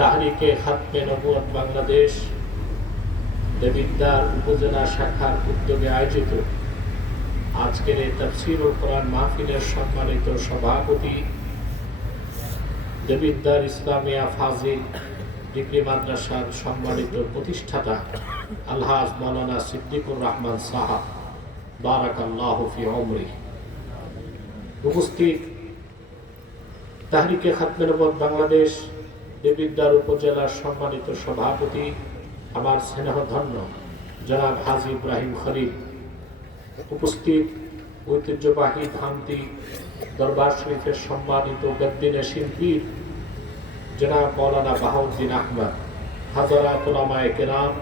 তাহরিকে খাতমে নবুয়ত বাংলাদেশ দেবিদ্বার উপজেলা শাখার উদ্যোগে আয়োজিত আজকের এই তাফসীরুল কোরআন মাহফিলের সম্মানিত সভাপতি দেবিদ্বার ইসলামিয়া ফাজিল ডিগ্রি মাদ্রাসার সম্মানিত প্রতিষ্ঠাতা আলহাজ মাওলানা সিদ্দিকুর রহমান সাহাব বারাকাল্লাহু ফি উমরি, উপস্থিত তাহরিকে খাতমে নবুয়ত বাংলাদেশ দেবিদ্বার উপজেলার সম্মানিত সভাপতি আমার স্নেহধন্য জনাব হাজী ইব্রাহিম খলিল, উপস্থিত ঐতিহ্যবাহী ধামতি দরবার শরীফের সম্মানিত গদ্দিনে শিল্পী জনাব মাওলানা বাহাউদ্দিন আহমদ, হাজারাত উলামায়ে কেরাম,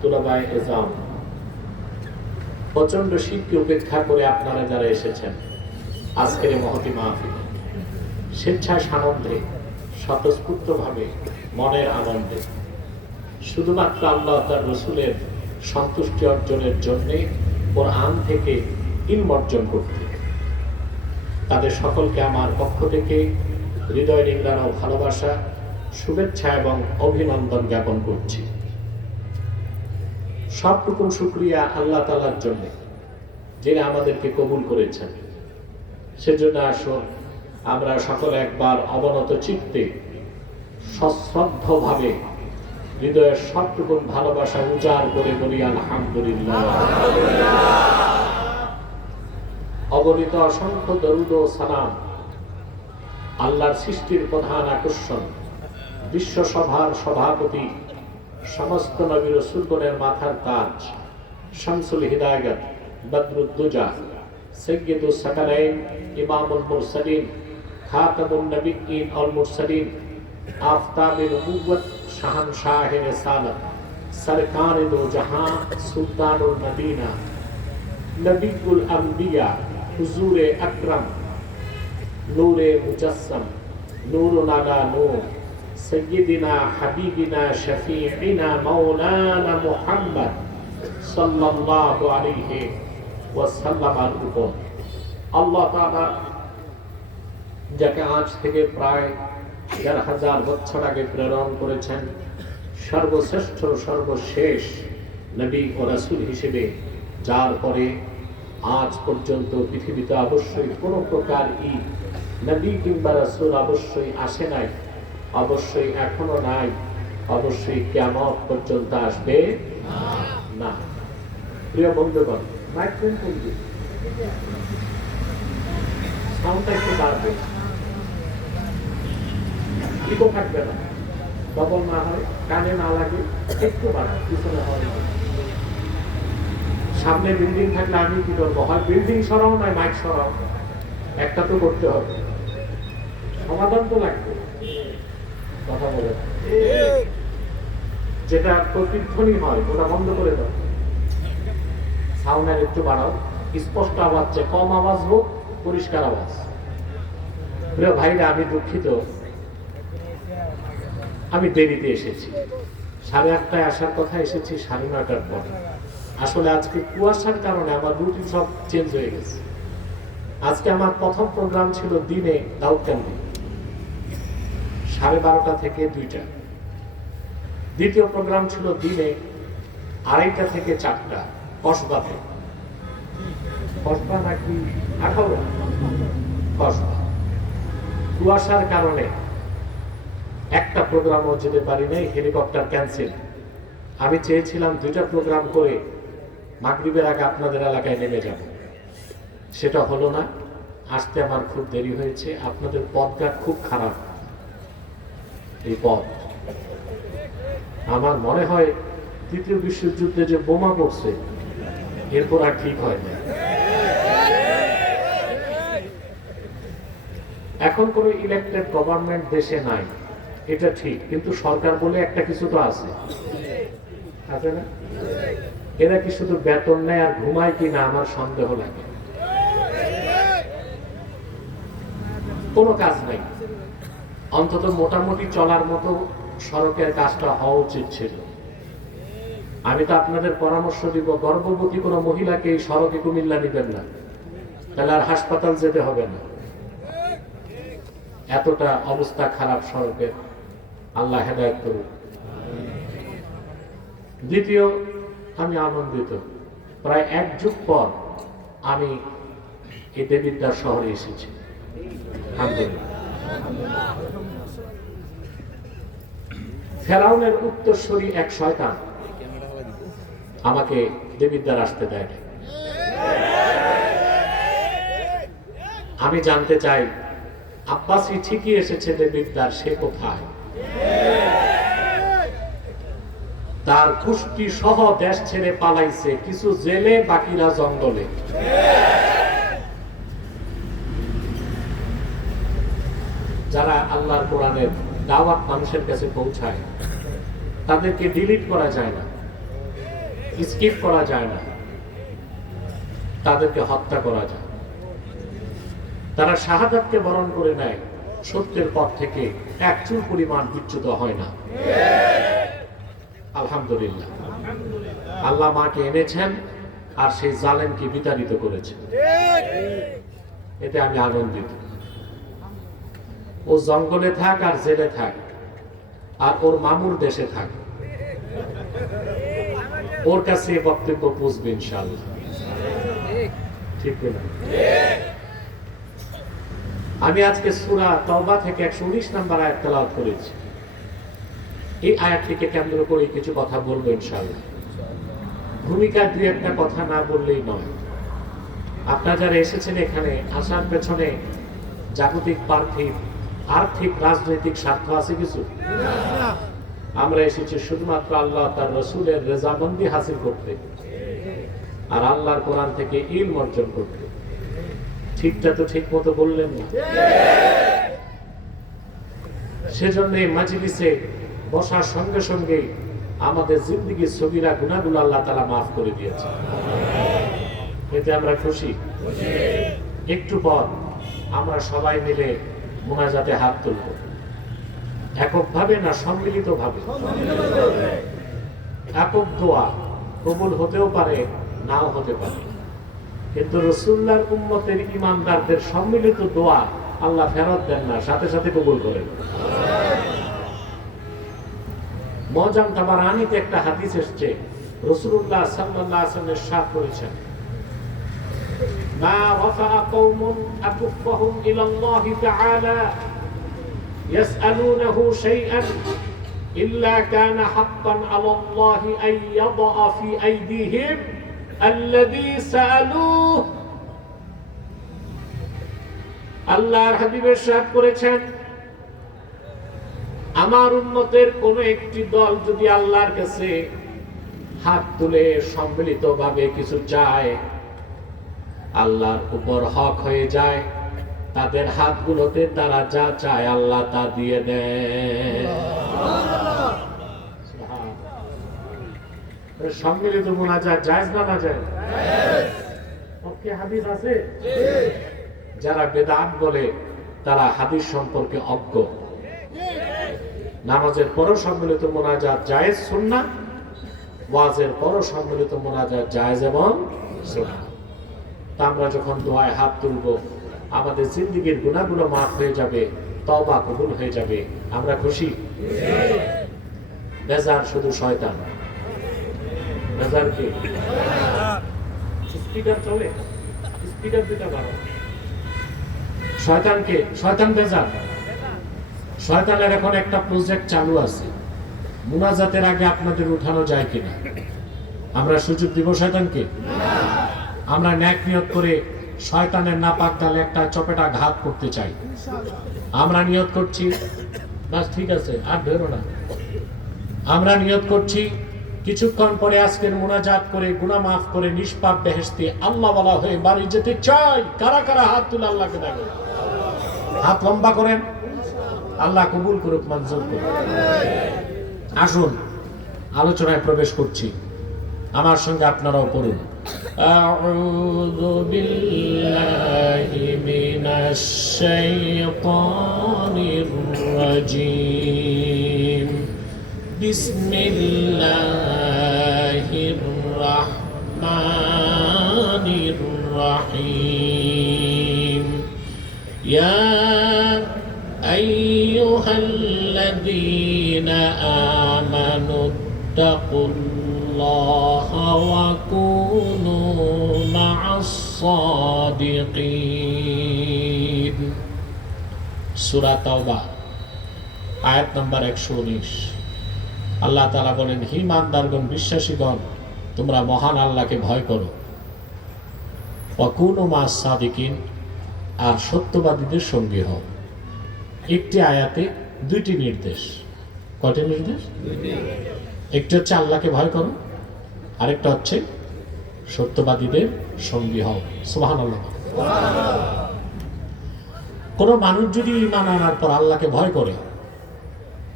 তুলাবায়ে এজাম, প্রচন্ড শীতকে উপেক্ষা করে আপনারা যারা এসেছেন আজকের এই মহতী মাহফিলে স্বেচ্ছায় সানন্দে স্বতঃস্ফূর্তভাবে মনের আনন্দে শুধুমাত্র আল্লাহ তার রসুলের সন্তুষ্টি অর্জনের জন্য কোরআন থেকে ইলম অর্জন করতে, তাদের সকলকে আমার পক্ষ থেকে হৃদয় নিংড়ানো ভালোবাসা, শুভেচ্ছা এবং অভিনন্দন জ্ঞাপন করছি। সবটুকু শুকরিয়া আল্লাহ তাআলার জন্য যিনি আমাদেরকে কবুল করেছেন। সেজন্য আসুন আমরা সকলে একবার অবনত চিত্তে সশ্রদ্ধভাবে হৃদয়ের সবটুকু ভালোবাসা উজাড় করে বলি আলহামদুলিল্লাহ। অগণিত অসংখ্য দরুদ ও সালাম আল্লাহর সৃষ্টির প্রধান আকর্ষণ, বিশ্বসভার সভাপতি, সমস্ত নবী রাসূলগণের মাথার তাজ, শামসুল হিদায়াত, বদরুদ্দুজা, সাইয়্যিদুস সাকালাইন, ইমামুল মুরসালিন, খাতামুন নবিয়্যিন ওয়াল মুরসালিন, আফতাবে নবুওয়াত, শাহনশাহে রিসালাত, সরকারে দো জাহান, সুলতানুল মদিনা, নবিয়ুল আম্বিয়া, হুজুরে আকরাম, নূরে মুজাসসাম, নূরুন আলা নূর, সাইয়্যিদিনা হাবিবিনা শফীঈনা মাওলানা মুহাম্মদ সাল্লাল্লাহু আলাইহি ওয়াসাল্লামের উপর আল্লাহ তাআলা যাকে আজ থেকে প্রায় ১,০০০ বছর আগে প্রেরণ করেছেন সর্বশ্রেষ্ঠ সর্বশেষ নবী ও রাসূল হিসেবে, যার পরে আজ পর্যন্ত পৃথিবীতে অবশ্যই কোনো প্রকার নবী কিংবা রাসূল অবশ্যই আসে নাই, অবশ্যই এখনো নাই, অবশ্যই কিয়ামত পর্যন্ত আসবে না। প্রিয় বন্ধুগণ, মাইক্রোফোন বন্ধু সাউন্ডটা একটু বাড়বে, ইকো থাকবে না, ডবল না হয়, কানে না লাগে, একটু বাড়বে, পিছনে হয়। সামনে বিল্ডিং থাকলে আমি কি করবো? হয় বিল্ডিং সরাও নয় মাইক সরাও, একটা তো করতে হবে, সমাধান তো লাগবে। কথা বলে যেটা প্রতিধ্বনি হয় ওটা বন্ধ করে দাও, সাউন্ড একটু বাড়াও, স্পষ্ট আওয়াজ চাই, কম আওয়াজ হোক, পরিষ্কার আওয়াজ। প্রিয় ভাইরা, আমি দুঃখিত, আমি দেরিতে এসেছি। 8:30টায় আসার কথা, এসেছি 9:30টার পরে। আসলে আজকে কুয়াশার কারণে আমার রুটিন সব চেঞ্জ হয়ে গেছে। আজকে আমার প্রথম প্রোগ্রাম ছিল দিনে দাউদকান্দি 12:30 থেকে 2টা, দ্বিতীয় প্রোগ্রাম ছিল দিনে 2:30 থেকে 4টা কসবাতে, কসবা নাকি আখাউড়া, কসবা। কুয়াশার কারণে একটা প্রোগ্রামও যেতে পারি নাই, হেলিকপ্টার ক্যান্সেল। আমি চেয়েছিলাম 2টা প্রোগ্রাম করে মাগরিবের আগে আপনাদের এলাকায় নেমে যাব, সেটা হলো না। আসতে আমার খুব দেরি হয়েছে। আপনাদের পথঘাট খুব খারাপ, এই পথ আমার মনে হয় তৃতীয় বিশ্বযুদ্ধে যে বোমা পড়ছে এরপর আর ঠিক হয় না। এখন কোনো ইলেক্টেড গভর্নমেন্ট দেশে নাই, এটা ঠিক, কিন্তু সরকার বলে একটা কিছু তো আছে, আছে না? এরা কি শুধু বেতন নেয় আর ঘুমায় কিনা আমার সন্দেহ লাগে। কোনো কাজ নাই, অন্তত মোটামুটি চলার মতো সড়কের কাজটা হওয়া উচিত ছিল। আমি তো আপনাদের পরামর্শ দিব, গর্ভবতী কোনো মহিলাকে এই সড়কে কুমিল্লা নিবেন না, তাহলে আর হাসপাতাল যেতে হবে না। এতটা অবস্থা খারাপ সড়কের। আল্লাহ হেদায়েত করুন। দ্বিতীয়, আমি আনন্দিত, প্রায় 1 যুগ পর আমি এই দেবিদ্বার শহরে এসেছি। ফেরাউনের উত্তরসূরি এক শয়তান আমাকে দেবিদ্বার আসতে দেয়। আমি জানতে চাই, আব্বাসি ঠিকই এসেছে দেবিদ্বার, সে কোথায়? তার কুষ্টি সহ দেশ ছেড়ে পালাইছে, কিছু জেলে, বাকিরা জঙ্গলে। যারা আল্লাহর কোরআনের দাওয়াত মানুষের কাছে পৌঁছায়, তাদেরকে ডিলিট করা যায় না, স্কিপ করা যায় না, তাদেরকে হত্যা করা যায়। তারা শাহাদাতকে বরণ করে নেয়, সত্যের পথ থেকে এক চুল পরিমাণ বিচ্যুত হয় না। আলহামদুলিল্লাহ, আল্লাহ মাকে এনেছেন আর সেই জালেমকে বিতাড়িত করেছেন, এতে আমি আনন্দিত। ও জঙ্গলে থাক আর জেলে থাক, আর ওর মামুর দেশে থাক, ওর কাছে বক্তব্য পৌঁছবে ইনশাআল্লাহ। ঠিক না? আমি আজকে সূরা তাওবা থেকে 119 নম্বর আয়াত তেলাওয়াত করেছি। এই আয়াতটিকে কেন্দ্র করে কিছু কথা বলবো ইনশাআল্লাহ। ভূমিকায় 2-1টা কথা না বললেই নয়। আপনারা যারা এসেছেন এখানে, আসার পেছনে জাগতিক, পার্থিব, আর্থিক, রাজনৈতিক স্বার্থ আছে কিছু? আমরা এসেছি শুধুমাত্র আল্লাহ তার রাসূলের রেজামন্দি হাসিল করতে আর আল্লাহর কোরআন থেকে ইলম অর্জন করতে। ঠিকটা তো ঠিক মতো বললেন না। সেজন্য এই মাজলিসে বসার সঙ্গে সঙ্গে আমাদের জিন্দেগির সগীরা গুনাহগুলো আল্লাহ তাআলা মাফ করে দিয়েছে, এতে আমরা খুশি। একটু পর আমরা সবাই মিলে মুনাজাতে হাত তুলব, এককভাবে না, সম্মিলিতভাবে। একক দোয়া কবুল হতেও পারে, নাও হতে পারে, কিন্তু রাসূলুল্লাহর উম্মতের ঈমানদারদের সম্মিলিত দোয়া আল্লাহ ফেরত দেন না, সাথে সাথে কবুল করেন। মুআজ্জাম তাবারানীতে একটা হাদিস এসেছে, রাসূলুল্লাহ সাল্লাল্লাহু আলাইহি ওয়াসাল্লাম ইরশাদ করেছেন, মা রাফা'a কওমুন আকুফাহুম ইলাল্লাহি তাআলা ইয়াসআলুনাহু শাইআন ইল্লা কানা হাক্কান আলাল্লাহি আন ইয়াদা ফি আইদিহিম আল্লাযী সাআলুহু। আল্লাহর হাবিব ইরশাদ করেছেন, আমার উম্মতের কোন একটি দল যদি আল্লাহর কাছে হাত তুলে সম্মিলিতভাবে কিছু চায়, আল্লাহর উপর হক হয়ে যায়, তাদের হাতগুলোতে তারা যা চায় আল্লাহ তা দিয়ে দেয়। সম্মিলিত মুনাজাত জায়েজ না না জায়েজ? ওকে হাদিস আছে? যারা বেদাত বলে তারা হাদিস সম্পর্কে অজ্ঞ। নামাজের পরও সম্মিলিত মুনাজাত জায়েজ সুন্নাহ, ওয়াজের পরও সম্মিলিত মুনাজাত জায়েজ এবং সুন্নাহ। তা আমরা যখন দোয়ায় হাত তুলব, আমাদের জিন্দেগির গুনাহগুলো মাফ হয়ে যাবে, তওবা কবুল হয়ে যাবে, আমরা খুশি। বেজার শুধু শয়তান। বেজার কি? স্পিকার চলে, স্পিকার দিতে পারো। শয়তানকে, শয়তান বেজার। শয়তানের এখন একটা প্রজেক্ট চালু আছে, মুনাজাতের আগে আপনাদের উঠানো যায় কিনা। আমরা সুযোগ দিব শয়তানকে? আমরা ন্যাক নিয়ত করে শয়তানের নাপাক গালে একটা চপেটা ঘাত করতে চাই। আমরা নিয়ত করছি, বাস ঠিক আছে, আর ধরো না। আমরা নিয়ত করছি কিছুক্ষণ পরে আজকের মুনাজাত করে গুনাহ মাফ করে নিষ্পাপ বেহেশতে আল্লাহ ওয়ালা হয়ে বাড়ি যেতে চাই। কারা কারা হাত তুলে আল্লাহকে দেখো, হাত লম্বা করেন। আল্লাহ কবুল করুক, মঞ্জুর করুক। আসুন আলোচনায় প্রবেশ করছি, আমার সঙ্গে আপনারাও পড়ুন। আউযু বিল্লাহি মিনাশ শাইতানির রাজীম। বিসমিল্লাহির রাহমানির রাহিম। ইয়া أيها الذين آمنوا اتقوا الله وكونوا مع الصادقين সূরা তাওবা আয়াত নম্বর 119। আল্লাহ তাআলা বলেন, হে ঈমানদারগণ, বিশ্বাসীগণ, তোমরা মহান আল্লাহকে ভয় করো, ওয়াকুনু মা'আস সাদিকিন, আর সত্যবাদীদের সঙ্গী হও। একটি আয়াতে দুইটি নির্দেশ। কয়টি নির্দেশ? একটি হচ্ছে আল্লাহকে ভয় করো, আরেকটা হচ্ছে সত্যবাদীদের সঙ্গী হও। সুবহানাল্লাহ। কোন মানুষ যদি ঈমান আনার পর আল্লাহকে ভয় করে,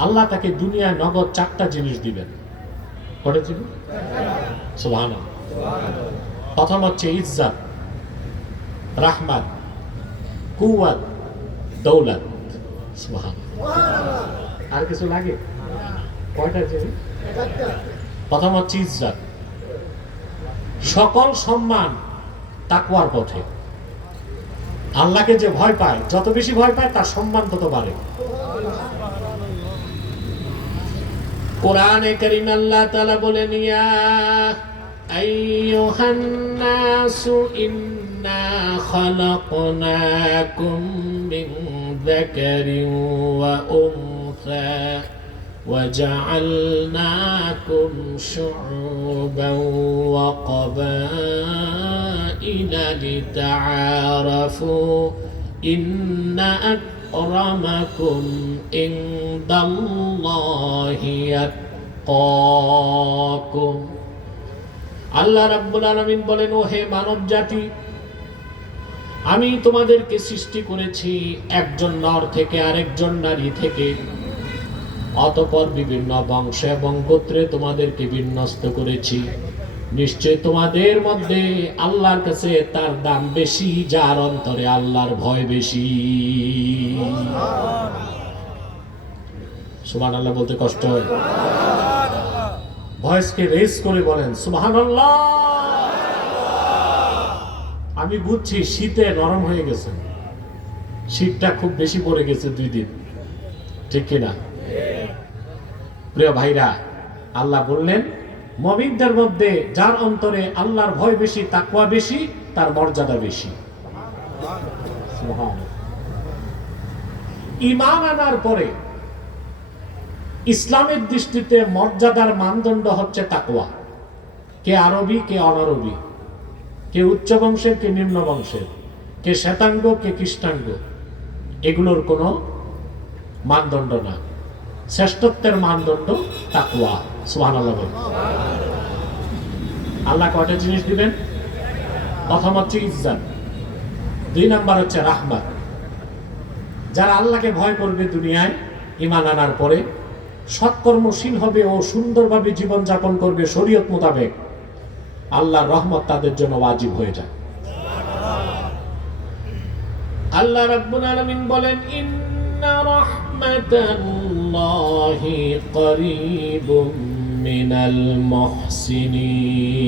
আল্লাহ তাকে দুনিয়ায় নগদ 4টা জিনিস দিবেন। কয়টা জিনিস? সুবহানাল্লাহ। প্রথম হচ্ছে ইজ্জত, রাহমাত, কুওয়াত, দৌলত। সুবহানাল্লাহ। আর কিছু লাগে? কয়টা জিনিস? প্রথম হচ্ছে ইজ্জত, সকল সম্মান তাকওয়ার পথে। আল্লাহকে যে ভয় পায়, যত বেশি ভয় পায় তার সম্মান তত বাড়ে। কোরআনে কারীম আল্লাহ তাআলা বলেন, ইয়া আইয়ুহান নাসু ইন্না খালাকনাকুম মিন যাকারিন ওয়া উনসা وجعلناكم شعوبا وقبائل لتعارفوا إن أكرمكم عند الله يتقاكم। আল্লাহ রাব্বুল আলামিন বলেন, ও হে মানব জাতি, আমি তোমাদেরকে সৃষ্টি করেছি একজন নর থেকে, আরেকজন নারী থেকে। অতঃপর বিভিন্ন বংশ এবং গোত্রে তোমাদেরকে বিন্যস্ত করেছি। নিশ্চয় তোমাদের মধ্যে আল্লাহর কাছে তার দাম বেশি, যার অন্তরে আল্লাহর ভয় বেশি। সুবহানাল্লাহ বলতে কষ্ট হয়। ভয়েসকে রেজ করে বলেন সুবহানাল্লাহ। আমি বুঝছি শীতে নরম হয়ে গেছে, শীতটা খুব বেশি পড়ে গেছে 2 দিন, ঠিক কিনা? প্রিয় ভাইরা, আল্লাহ বললেন, মুমিনদের মধ্যে যার অন্তরে আল্লাহর ভয় বেশি, তাকওয়া বেশি, তার মর্যাদা বেশি। সুবহানাল্লাহ। ঈমান আনার পরে ইসলামের দৃষ্টিতে মর্যাদার মানদণ্ড হচ্ছে তাকওয়া। কে আরবি, কে অনারবি, কে উচ্চ বংশের, কে নিম্ন বংশের, কে শ্বেতাঙ্গ, কে কৃষ্ণাঙ্গ, এগুলোর কোনো মানদণ্ড না। শ্রেষ্ঠত্বের মানদণ্ড তাকওয়া। সুবহানাল্লাহ। আল্লাহ কয়টা জিনিস দিবেন? প্রথম হচ্ছে ইজ্জত, 2 নাম্বার হচ্ছে রাহমাত। যারা আল্লাহকে ভয় করবে দুনিয়ায় ঈমান আনার পরে, সৎকর্মশীল হবে ও সুন্দরভাবে জীবন যাপন করবে শরীয়ত মোতাবেক, আল্লাহর রহমত তাদের জন্য ওয়াজিব হয়ে যায়। আল্লাহ রাব্বুল আলামিন বলেন, ইন্না রাহমাতাল্লাহি করিবুম মিনাল মুহসিনিন।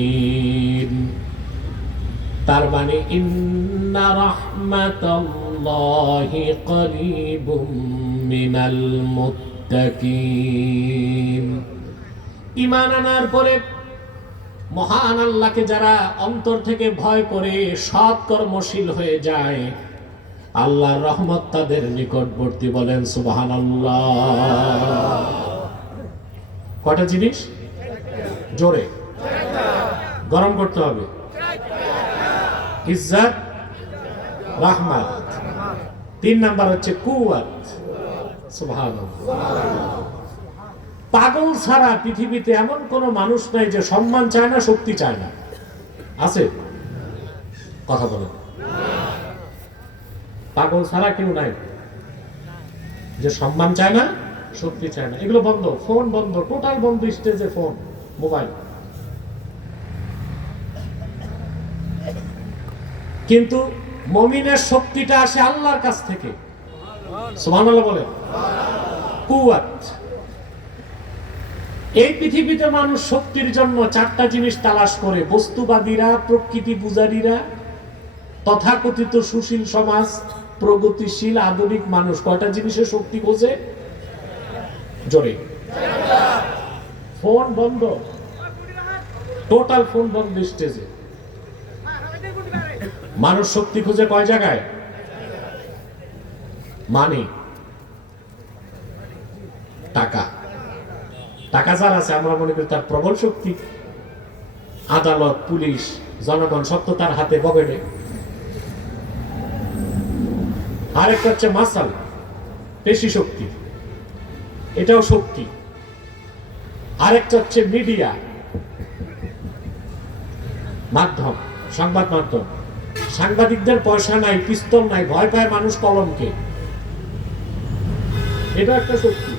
তার মানে ইন্না রাহমাতাল্লাহি করিবুম মিনাল মুত্তাকিন। ঈমান আনার পরে মহান আল্লাহকে যারা অন্তর থেকে ভয় করে সৎ কর্মশীল হয়ে যায়, আল্লাহর রহমত তাদের নিকটবর্তী। বলেন সুবহানাল্লাহ। কয়টা জিনিস? জোরে গরম করতে হবে। ইজ্জত, রাহমাত, 3 নাম্বার হচ্ছে কুওয়াত। সুবহানাল্লাহ। পাগল ছাড়া পৃথিবীতে এমন কোন মানুষ নাই যে সম্মান চায় না, শক্তি চায় না। আছে? কথা বলেন। পাগল ছাড়া কেউ নাই যে সম্মান চায় না, শক্তি চায় না। এগুলো বন্ধ, ফোন বন্ধ, টোটাল বন্ধ। স্টেজে ফোন, মোবাইল। কিন্তু মুমিনের শক্তিটা আসে আল্লাহর কাছ থেকে। সুবহানাল্লাহ বলেন। কুওয়াত। এই পৃথিবীতে মানুষ শক্তির জন্য 4টা জিনিস তালাশ করে। বস্তুবাদীরা, প্রকৃতি পূজারীরা, তথাকথিত সুশীল সমাজ, প্রগতিশীল আধুনিক মানুষ কয়টা জিনিসের শক্তি খোঁজে? জোরে। ফোন বন্ধ, টোটাল ফোন বন্ধ স্টেজে। মানুষ শক্তি খুঁজে কয় জায়গায়? মানি, টাকা। টাকা যার আছে আমরা মনে করি তার প্রবল শক্তি। আদালত, পুলিশ, জনগণ সব তো তার হাতে পকেটে। আরেকটা হচ্ছে মাসাল, পেশি শক্তি, এটাও শক্তি। আরেকটা হচ্ছে মিডিয়া, মাধ্যম, সংবাদ মাধ্যম। সাংবাদিকদের পয়সা নাই, পিস্তল নাই, ভয় পায় মানুষ কলমকে, এটা একটা শক্তি।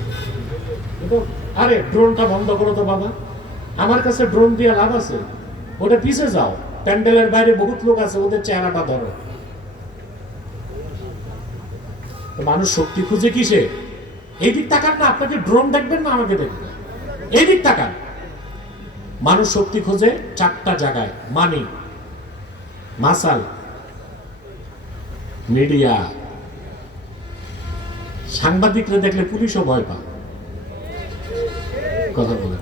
আরে ড্রোনটা বন্ধ করো তো বাবা, আমার কাছে ড্রোন দিয়ে লাভ আছে, ওটা পিছে যাও, প্যান্ডেলের বাইরে বহুত লোক আছে, ওদের চেহারাটা ধরো। মানুষ শক্তি খুঁজে কিসে? এই দিক তাকান না, আপনাকে ড্রোন দেখবেন না আমাকে দেখবেন, এই দিক তাকান। মানুষ শক্তি খোঁজে চারটা জায়গায়, মানি, মাসাল, মিডিয়া। সাংবাদিকরা দেখলে পুলিশও ভয় পায়, কথা বলে।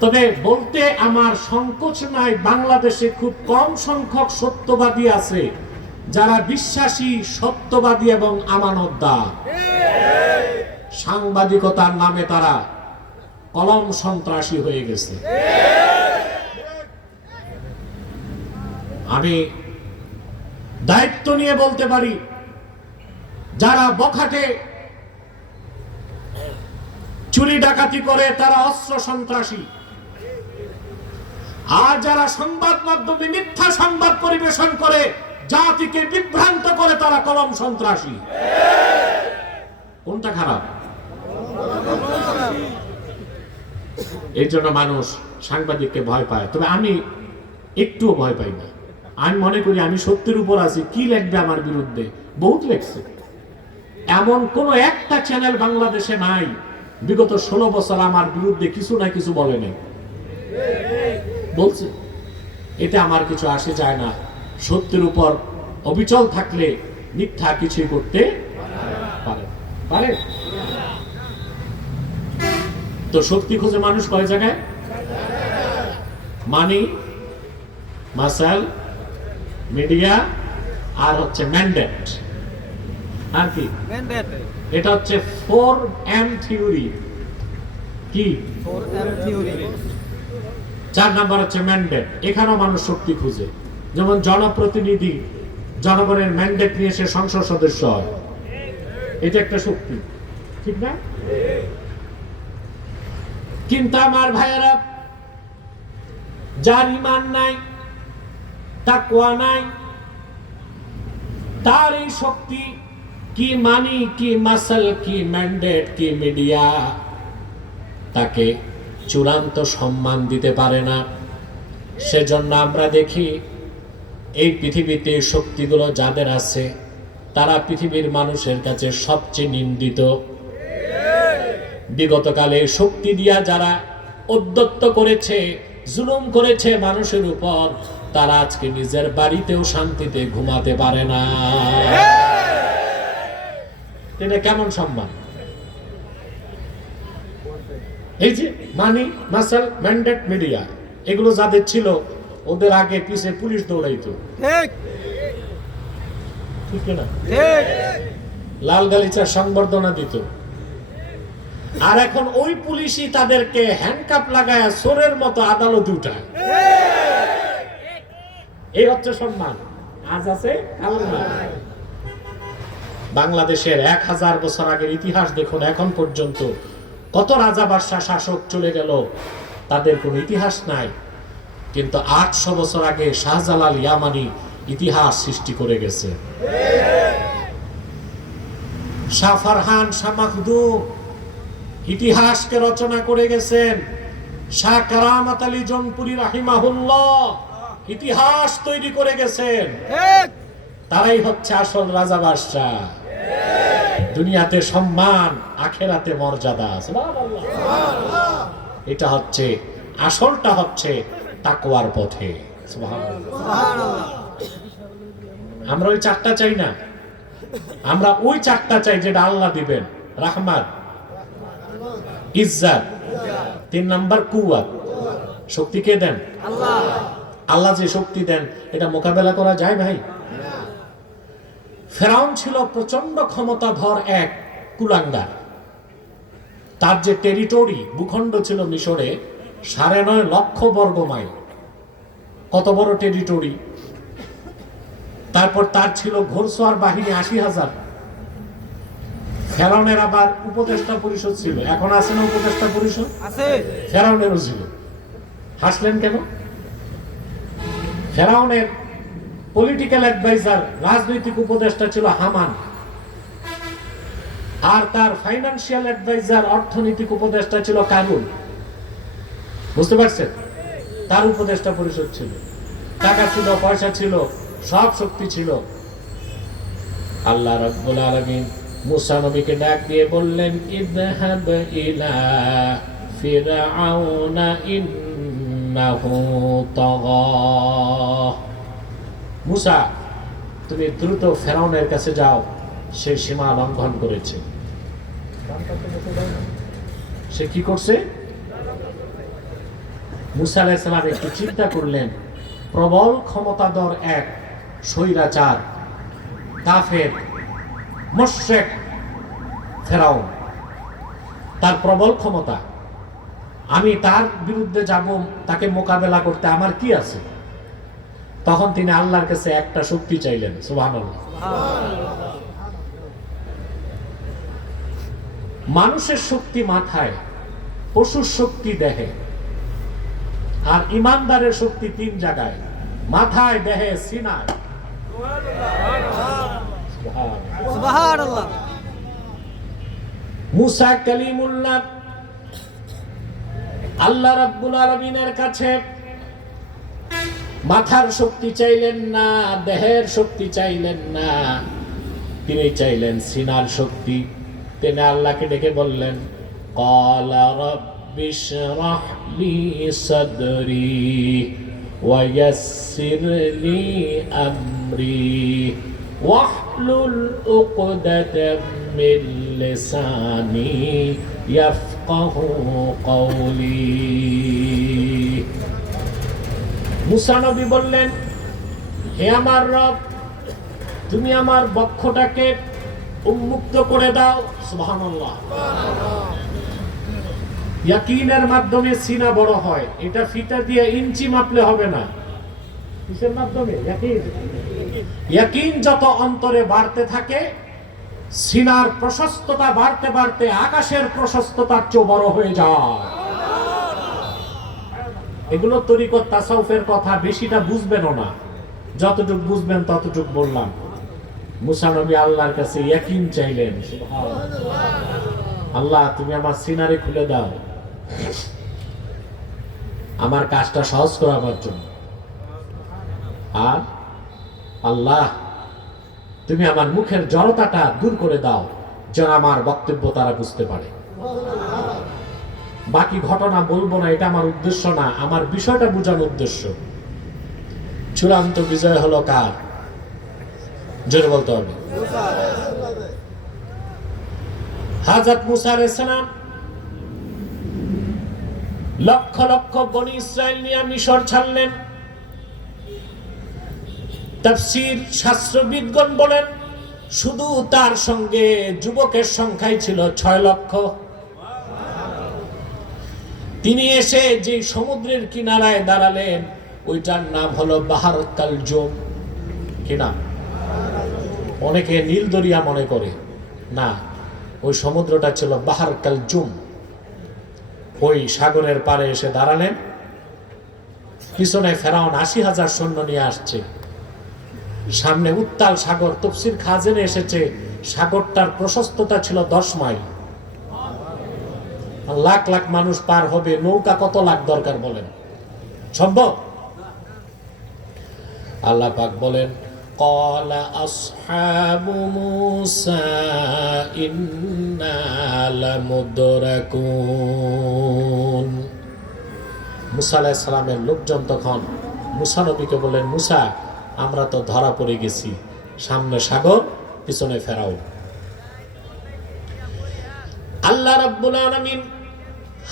তবে বলতে আমার সংকোচ নাই, বাংলাদেশে খুব কম সংখ্যক সত্যবাদী আছে যারা বিশ্বাসী, সত্যবাদী এবং আমানতদার। সাংবাদিকতার নামে তারা কলম সন্ত্রাসী হয়ে গেছে। আমি দায়িত্ব নিয়ে বলতে পারি, যারা বখাটে চুরি ডাকাতি করে তারা অস্ত্র সন্ত্রাসী, আর যারা সংবাদ মাধ্যমে মিথ্যা সংবাদ পরিবেশন করে জাতিকে বিভ্রান্ত করে তারা কলম সন্ত্রাসী। কোনটা খারাপ? এই জন্য মানুষ সাংবাদিককে ভয় পায়। তবে আমি একটুও ভয় পাই না। আমি মনে করি আমি সত্যের উপর আছি, কি লিখবে আমার বিরুদ্ধে? বহুত লেখছে। এমন কোন একটা চ্যানেল বাংলাদেশে নাই বিগত 16 বছর আমার বিরুদ্ধে কিছু না কিছু বলে নাই, বলছে। এতে আমার কিছু আসে যায় না। সত্যের উপর অবিচল থাকলে মিথ্যা কিছুই করতে পারে। তো শক্তি খুঁজে মানুষ কয় জায়গায়? মানি, মাসাল, মিডিয়া, আর হচ্ছে ম্যান্ডেট। আর কি? এটা হচ্ছে 4M থিওরি। কি? 4M theory. 4 নাম্বার হচ্ছে ম্যান্ডেট। এখানেও মানুষ শক্তি খুঁজে। যেমন জনপ্রতিনিধি, জনগণের ম্যান্ডেট নিয়ে সে সংসদ সদস্য হয়, এটা একটা শক্তি, ঠিক না? কিন্তু আমার ভাইয়েরা, যার ঈমান নাই, তাকওয়া নাই, তার এই শক্তি কি মানি, কি মাসাল, কি ম্যান্ডেট, কি মিডিয়া তাকে চূড়ান্ত সম্মান দিতে পারে না। সেজন্য আমরা দেখি এই পৃথিবীতে শক্তিগুলো যাদের আছে তারা পৃথিবীর মানুষের কাছে সবচেয়ে নিন্দিত। বিগতকালে শক্তি দিয়া যারা উদ্যত্ত করেছে, জুলুম করেছে মানুষের উপর, তারা আজকে নিজের বাড়িতেও শান্তিতে ঘুমাতে পারে না। এটা কেমন সম্মান? এই যে মানি, মাসাল, ম্যান্ডেট, মিডিয়া, এগুলো যাদের ছিল ওদের আগে পিছে পুলিশ দৌড়াইতো, ঠিক না? লাল গালিচার সংবর্ধনা দিত। আর এখন ওই পুলিশই তাদেরকে হ্যান্ডকাপ লাগায় চোরের মতো আদালতে উঠায়। এই হচ্ছে সম্মান। আজ আছে, কাল নাই। বাংলাদেশের 1000 বছর আগের ইতিহাস দেখুন, এখন পর্যন্ত কত রাজা বাদশাহ শাসক চলে গেল, তাদের কোনো ইতিহাস নাই। কিন্তু 800 বছর আগে শাহজালাল ইয়ামানি ইতিহাস সৃষ্টি করে গেছে। শাহ ফারহান, শাহ মাখদুম ইতিহাসকে রচনা করে গেছেন। শাহ কারামাত আলী জনপুরি রাহিমাহুল্লাহ ইতিহাস তৈরি করে গেছেন। তারাই হচ্ছে আসল রাজা বাদশাহ। দুনিয়াতে সম্মান, আখেরাতে মর্যাদা। সুবহানাল্লাহ। এটা হচ্ছে আসলটা হচ্ছে তাকওয়ার পথে। সুবহানাল্লাহ। আমরা ওই 4টা চাই না, আমরা ওই 4টা চাই যেটা আল্লাহ দিবেন। রাহমাত, ইজ্জাত, 3 নাম্বার কুওয়াত। শক্তি কে দেন? আল্লাহ। আল্লাহ যে শক্তি দেন এটা মোকাবেলা করা যায় ভাই? ফেরাউন ছিল প্রচন্ড ক্ষমতাধর এক কুলাঙ্গার। তার যে টেরিটরি, ভূখণ্ড ছিল মিশরে 9.5 লক্ষ বর্গ মাইল। কত বড় টেরিটরি! তারপর তার ছিল ঘোড়সওয়ার বাহিনী 80,000। ফেরাউনের আবার উপদেষ্টা পরিষদ ছিল। এখন আছে না উপদেষ্টা পরিষদ? আছে। ফেরাউনেরও ছিল। হাসলেন কেন? ফেরাউনের পলিটিক্যাল অ্যাডভাইজার, রাজনৈতিক উপদেষ্টা ছিল হামান, আর তার ফাইন্যান্সিয়াল অ্যাডভাইজার, অর্থনৈতিক উপদেষ্টা ছিল কারুন। বুঝতে পারছেন? তার উপদেষ্টা পরিষদ ছিল, টাকা ছিল, পয়সা ছিল, সব শক্তি ছিল। আল্লাহ রাব্বুল আলামিন মুসা নবীকে ডাক দিয়ে বললেন, ইযহাব ইলা ফিরআউনা ইন্নাহু তাগা। মুসা, তুমি দ্রুত ফেরাউনের কাছে যাও, সে সীমা লঙ্ঘন করেছে। সে কি করছে? মুসা আলাইহিস সালাম একটু চিন্তা করলেন, প্রবল ক্ষমতাধর এক স্বৈরাচার, কাফের, মুশরিক ফেরাউন, তার প্রবল ক্ষমতা, আমি তার বিরুদ্ধে যাব, তাকে মোকাবেলা করতে আমার কি আছে? তখন তিনি আল্লাহর কাছে একটা শক্তি চাইলেন। সুবহানাল্লাহ। মানুষের শক্তি মাথায়, পশুর শক্তি দেহে, আর ইমানদারের শক্তি 3 জায়গায়, মাথায়, দেহে, সিনায়। সুবহানাল্লাহ। মুসা কালিমুল্লাহ আল্লাহ রাব্বুল আলামিনের কাছে মাথার শক্তি চাইলেন না, দেহের শক্তি চাইলেন না, তিনি চাইলেন সিনার শক্তি। তিনি আল্লাহকে ডেকে বললেন, ক্বালা রাব্বি শরাহ লি সাদরি ওয়া ইয়াসসির লি আমরি ওয়াহলুল উকদাতাম মিন লিসানি ইয়াফকাহু কওলি। মুসা নবী বললেন, হে আমার রব, তুমি আমার বক্ষটাকে উন্মুক্ত করে দাও। সুবহানাল্লাহ। ইয়াকিনের মাধ্যমে সিনা বড় হয়। এটা ফিতা দিয়ে ইঞ্চি মাপলে হবে না। কিসের মাধ্যমে? ইয়াকিন যত অন্তরে বাড়তে থাকে, সিনার প্রশস্ততা বাড়তে বাড়তে আকাশের প্রশস্ততার চেয়ে বড় হয়ে যায়। এগুলো তরিকত তাসাউফের কথা, বেশিটা বুঝবেনও না, যতটুকু বুঝবেন ততটুকু বললাম। মুসা নবী আল্লাহর কাছে ইয়াকিন চাইলেন। আল্লাহ, তুমি আমার সিনারে খুলে দাও আমার কাজটা সহজ করার জন্য। আর আল্লাহ, তুমি আমার মুখের জড়তাটা দূর করে দাও, যেন আমার বক্তব্য তারা বুঝতে পারে। বাকি ঘটনা বলবো না, এটা আমার উদ্দেশ্য না, আমার বিষয়টা বোঝানোর উদ্দেশ্য। চূড়ান্ত বিজয় হলো কার? জোরে বলতে হবে। হযরত মুসা আলাইহিস সালাম লক্ষ লক্ষ বনী ইসরাইল নিয়ে মিশর ছাড়লেন। তাফসীর শাস্ত্রবিদগণ বলেন, শুধু তার সঙ্গে যুবকের সংখ্যাই ছিল 6 লক্ষ। তিনি এসে যে সমুদ্রের কিনারায় দাঁড়ালেন, ওইটার নাম হলো বাহর কালজুম। কি নাম? অনেকে নীল দরিয়া মনে করে, না, ওই সমুদ্রটা ছিল বাহর কালজুম। ওই সাগরের পাড়ে এসে দাঁড়ালেন। পিছনে ফেরাউন 80,000 সৈন্য নিয়ে আসছে, সামনে উত্তাল সাগর। তাফসীর খাজেনে এসেছে সাগরটার প্রশস্ততা ছিল 10 মাইল। লাখ লাখ মানুষ পার হবে, নৌকা কত লাখ দরকার বলেন? সম্ভব? আল্লাহ পাক বলেন, ক্বালা আসহাবু মূসা ইন্না লামুদরাকুন। মুসা আলাইহিস সালামের লোকজন তখন মুসা নবীকে বলেন, মুসা, আমরা তো ধরা পড়ে গেছি, সামনে সাগর, পিছনে ফেরাউন। আল্লাহ রাব্বুল আলামিন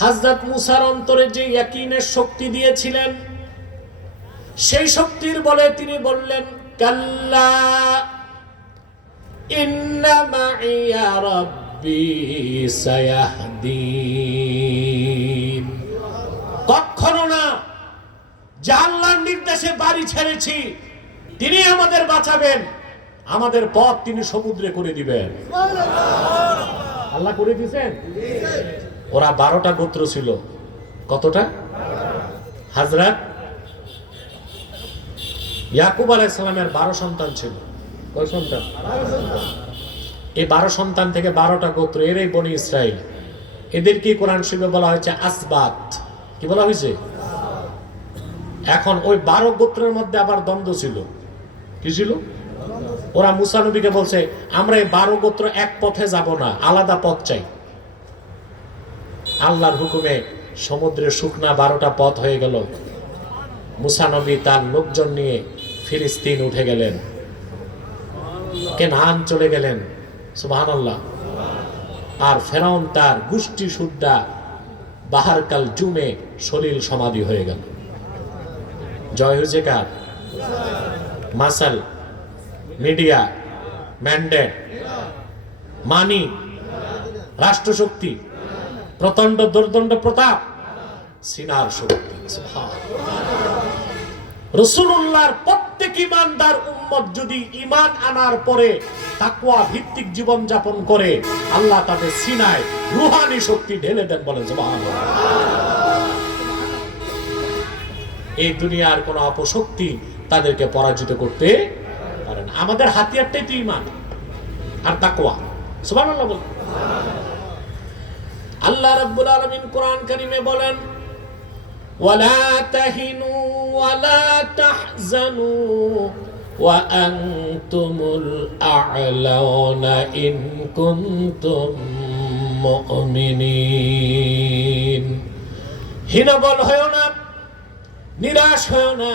হযরত মুসার অন্তরে যে ইয়াকিনের শক্তি দিয়েছিলেন, সেই শক্তির বলে তিনি বললেন, কাল্লা ইন্না মাইয়া রাব্বি সায়াহদিন। কখনো না, যে আল্লাহর নির্দেশে বাড়ি ছেড়েছি তিনি আমাদের বাঁচাবেন, আমাদের পথ তিনি সমুদ্রে করে দিবেন। আল্লাহ করে দিয়েছেন। ওরা 12টা গোত্র ছিল। কতটা? হযরত ইয়াকুব আলাইহিস সালামের 12 সন্তান ছিল। কয় সন্তান? 12 সন্তান। এই 12 সন্তান থেকে 12টা গোত্র, এরই বনি ইসরাইল। এদেরকে কোরআন শরীফে বলা হয়েছে আসবাত। কি বলা হয়েছে? এখন ওই 12 গোত্রের মধ্যে আবার দ্বন্দ্ব ছিল। কি ছিল? ওরা মুসা নবীকে বলছে, আমরা এই 12 গোত্র এক পথে যাব না, আলাদা পথ চাই। আল্লাহর হুকুমে সমুদ্রের শুকনা 12টা পথ হয়ে গেল। মুসা নবী তার লোকজন নিয়ে ফিলিস্তিন উঠে গেলেন, কেনান চলে গেলেন। সুবহানাল্লাহ। আর ফেরাউন তার গোষ্ঠী সুদ্ধা বাহারকাল জুমে সলিল সমাধি হয়ে গেল। জয় হয়েছে কার? মাসাল, মিডিয়া, ম্যান্ডেট, মানি, রাষ্ট্রশক্তি, প্রচন্ড দুর্দণ্ড প্রতাপ, সিনার শক্তি। রাসূলুল্লাহর প্রত্যেক ঈমানদার উম্মত যদি ঈমান আনার পরে তাকওয়া ভিত্তিক জীবন যাপন করে, আল্লাহ তাদের সিনায় রূহানি শক্তি ঢেলে দেন। বলেন সুবহানাল্লাহ। এই দুনিয়ার কোন অপশক্তি তাদেরকে পরাজিত করতে পারে না। আমাদের হাতিয়ারটাই তো ঈমান আর তাকওয়া। সুবহানাল্লাহ বলেন। আল্লাহ রাব্বুল আলামিন কোরআন কারীমে বলেন, ওয়ালা তাহিনু ওয়ালা তাহজানু ওয়া আনতুমুল আ'লাউনা ইন কুনতুম মুমিনিন। হীনবল হয়ো না, নিরাশ হয়ো না,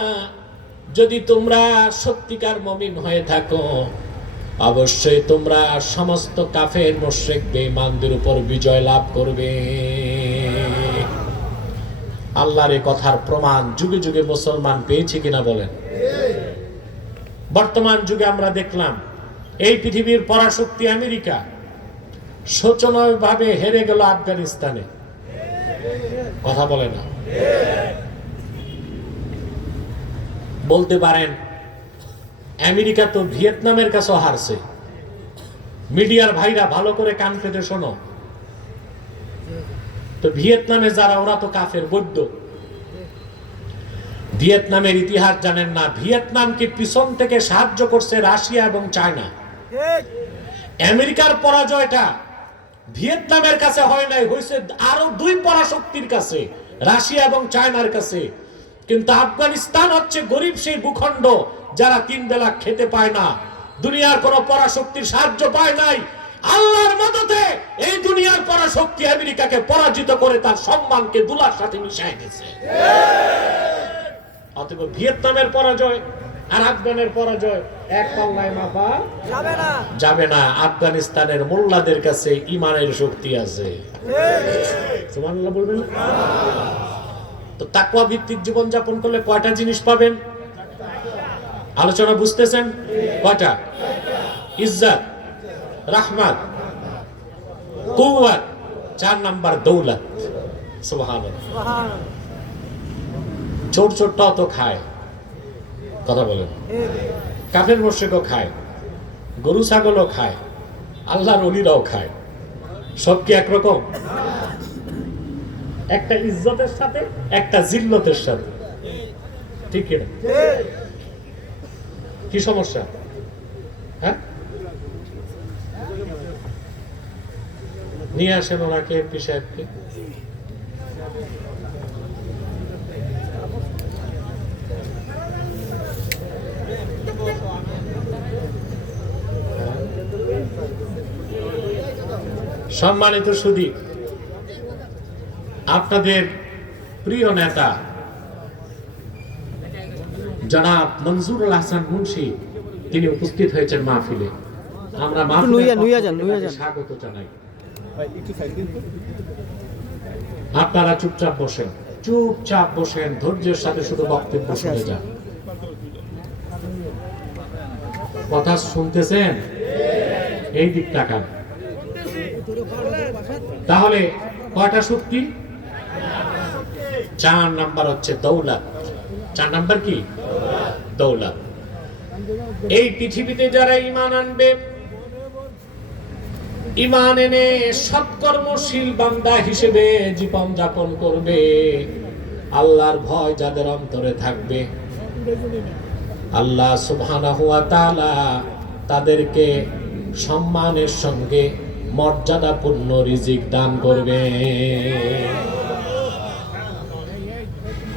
যদি তোমরা সত্যিকার মুমিন হয়ে থাকো। অবশ্যই তোমরা সমস্ত কাফের মুশরিক বেঈমানদের উপর বিজয় লাভ করবে। আল্লাহর এই কথার প্রমাণ যুগে যুগে মুসলমান পেয়েছে কিনা বলেন? বর্তমান যুগে আমরা দেখলাম এই পৃথিবীর পরাশক্তি আমেরিকা শোচনীয়ভাবে হেরে গেল আফগানিস্তানে। কথা বলে না। বলতে পারেন আমেরিকা তো ভিয়েতনামের কাছেও হারছে। মিডিয়ার ভাইরা ভালো করে কান পেতে শোনো তো, ভিয়েতনামে যারা, ওরা তো কাফের বৌদ্ধ। ভিয়েতনামের ইতিহাস জানেন না। ভিয়েতনামকে পিছন থেকে সাহায্য করছে রাশিয়া এবং চায়না। আমেরিকার পরাজয়টা ভিয়েতনামের কাছে হয় নাই, হয়েছে আরো 2 পরাশক্তির কাছে, রাশিয়া এবং চায়নার কাছে। কিন্তু আফগানিস্তান হচ্ছে গরিব সেই ভূখণ্ড যারা 3 বেলা খেতে পায় না, দুনিয়ার কোন পরাশক্তির সাহায্য পায় নাই। আল্লাহর মদতে এই দুনিয়ার পরাশক্তি আমেরিকাকে পরাজিত করে তার সম্মানকে দুলার সাথে মিশিয়ে দিয়েছে। অতএব ভিয়েতনামের পরাজয় আর আফগানের পরাজয় এক পাল্লায় মাপা যাবে না। আফগানিস্তানের মোল্লাদের কাছে ঈমানের শক্তি আছে। সুবহানাল্লাহ বলবেন। তো তাকওয়া ভিত্তিক জীবন যাপন করলে কয়টা জিনিস পাবেন? আলোচনা বুঝতেছেন? কয়টা? ইজ্জত, রাহমাত, কুওয়াত, 4 নাম্বার দৌলত। সুবহানাল্লাহ। চোর চোরটাও তো খায়। কথা বলেন। কাফের মুশরিকও খায়, গরু ছাগলও খায়, আল্লাহর ওলিরাও খায়। সব কি একরকম? একটা ইজ্জতের সাথে একটা জিল্লতের সাথে। ঠিক কিনা? কি সমস্যা? হ্যাঁ, নিয়ে আসেন ওনাকে, এমপি সাহেবকে। সম্মানিত সুধী, আপনাদের প্রিয় নেতা জনাব মনজুরুল হাসান মুন্সি তিনি উপস্থিত হয়েছেন মাহফিলে। আমরা মাহফিলে স্বাগত জানাই। আপনারা চুপচাপ বসেন, চুপচাপ বসেন, ধৈর্যের সাথে শুধু বক্তব্য শুনে যান। কথা শুনতেছেন? এই দিক তাকান। তাহলে কয়টা শক্তি? 4 নাম্বার হচ্ছে দৌলত। 4 নাম্বার কি? দৌলত। এই পৃথিবীতে যারা ঈমান আনবে, ঈমান এনে সৎকর্মশীল বান্দা হিসেবে জীবন যাপন করবে, আল্লাহর ভয় যাদের অন্তরে থাকবে, আল্লাহ সুবহানাহু ওয়া তাআলা তাদেরকে সম্মানের সঙ্গে মর্যাদাপূর্ণ রিজিক দান করবে।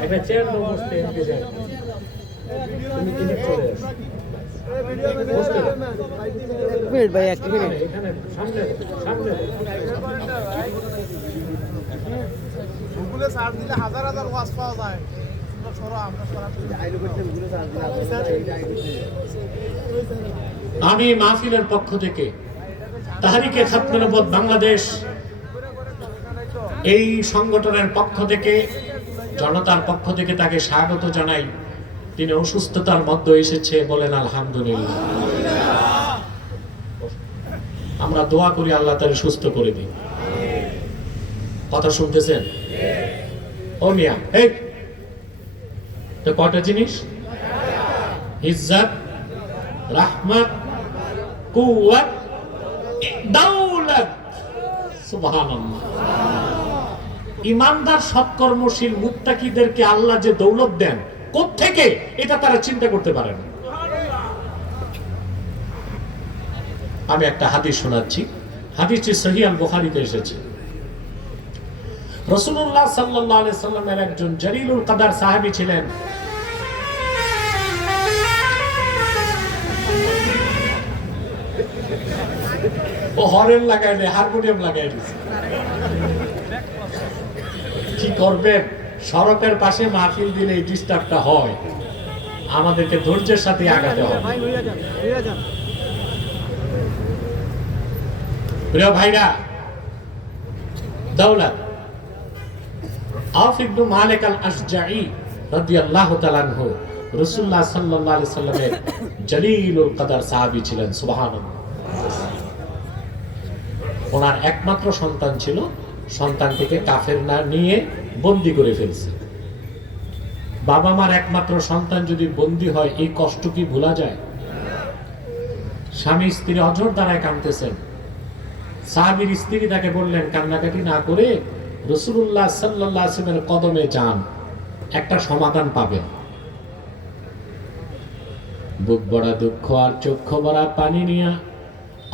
একটা চেয়ার দাও, বসতে ইন্তজার। তুমি কি চলে আসো? এক মিনিট ভাই, এক মিনিট। এখানে সামনে সামনে গুগলে সার্চ দিলে হাজার হাজার ওয়াজ পাওয়া যায়। আমি মাহফিলের পক্ষ থেকে তাহরিকে খাতমে নবুওয়াত বাংলাদেশ এই সংগঠনের পক্ষ থেকে, জনতার পক্ষ থেকে তাকে স্বাগত জানাই। তিনি অসুস্থতার মধ্যে এসেছে, বলেন আলহামদুলিল্লাহ। আমরা দোয়া করি আল্লাহ তাকে সুস্থ করে দিন। কথা শুনতেছেন? ও মিয়া, এই তো কয়টা জিনিস? ইজ্জত, রাহমত, কুওয়াত, দৌলত। সুবহানাল্লাহ। ঈমানদার সৎকর্মশীল মুত্তাকিদেরকে আল্লাহ যে দৌলত দেন কোত্থেকে, এটা তারা চিন্তা করতে পারে না। আমি একটা হাদিস শোনাচ্ছি। হাদিসটি সহিহ আল বুখারীতে এসেছে। রাসূলুল্লাহ সাল্লাল্লাহু আলাইহি সাল্লামের একজন জলিলুল কদর সাহাবী ছিলেন। ও হরেন লাগায় দেয়, হারমোনিয়াম লাগায় দিচ্ছে। কি করবেন? সড়কের পাশে মাহফিল দিলে এই ডিস্টার্বটা হয়। আমাদেরকে ধৈর্যের সাথে আগাতে হবে। প্রিয় ভাইরা, দৌলত। আওফ ইবনে মালিক আল আশজাঈ রাদিয়াল্লাহু তাআলা আনহু রাসূলুল্লাহ সাল্লাল্লাহু আলাইহি সাল্লামের জলিলুল কদর সাহাবী ছিলেন। সুবহানাল্লাহ। ওনার একমাত্র সন্তান ছিল, সন্তানটিকে কাফেররা নিয়ে বন্দী করে ফেলছে। বাবা মার একমাত্র সন্তান যদি বন্দী হয়, এই কষ্ট কি ভোলা যায়? স্বামী স্ত্রী অঝর দ্বারায় কাঁদতেছেন। সাহাবীর স্ত্রী তাকে বললেন, কান্নাকাটি না করে রাসূলুল্লাহ সাল্লাল্লাহু আলাইহি ওয়াসাল্লামের কদমে যান, একটা সমাধান পাবেন। বুক ভরা দুঃখ আর চক্ষু ভরা পানি নিয়ে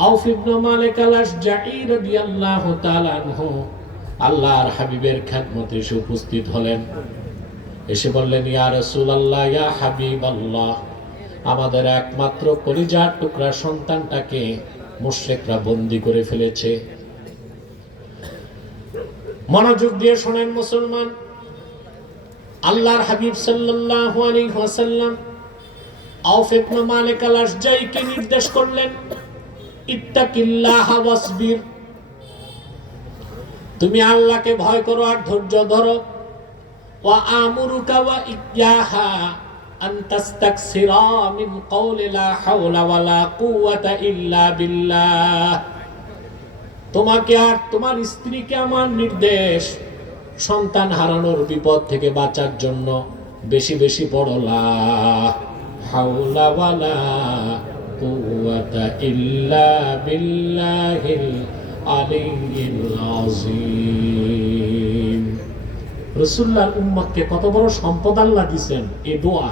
আওফ ইবনে মালিক আল আশজাঈ রাদিয়াল্লাহু তাআলা আনহু আল্লাহর হাবিবের খেদমতে এসে উপস্থিত হলেন। এসে বললেন, ইয়া রাসূলুল্লাহ, ইয়া হাবিবাল্লাহ, আমাদের একমাত্র কলিজার টুকরা সন্তানটাকে মুশরিকরা বন্দী করে ফেলেছে। মনোযোগ দিয়ে শোনেন মুসলমান। আল্লাহর হাবিব সাল্লাল্লাহু আলাইহি ওয়াসাল্লাম আওফ ইবনে মালিক আল আশজাঈকে নির্দেশ করলেন, ইত্তাকিল্লাহ ওয়াসবির, তুমি আল্লাহকে ভয় করো আর ধৈর্য ধরো। ওয়া আমুরুকা ওয়া ইয়্যাহা আন তাস্তাকসিরা মিন কওলি লা হাওলা ওয়ালা কুওয়াতা ইল্লা বিল্লাহ। তোমাকে আর তোমার স্ত্রীকে আমার নির্দেশ, সন্তান হারানোর বিপদ থেকে বাঁচার জন্য বেশি বেশি পড়ো লা হাওলা ওয়ালা কুওয়াতা ইল্লা বিল্লাহিল আলিয়্যিল আযীম। রাসূলুল্লাহর উম্মতকে কত বড় সম্পদ আল্লাহ দিবেন এই দোয়া।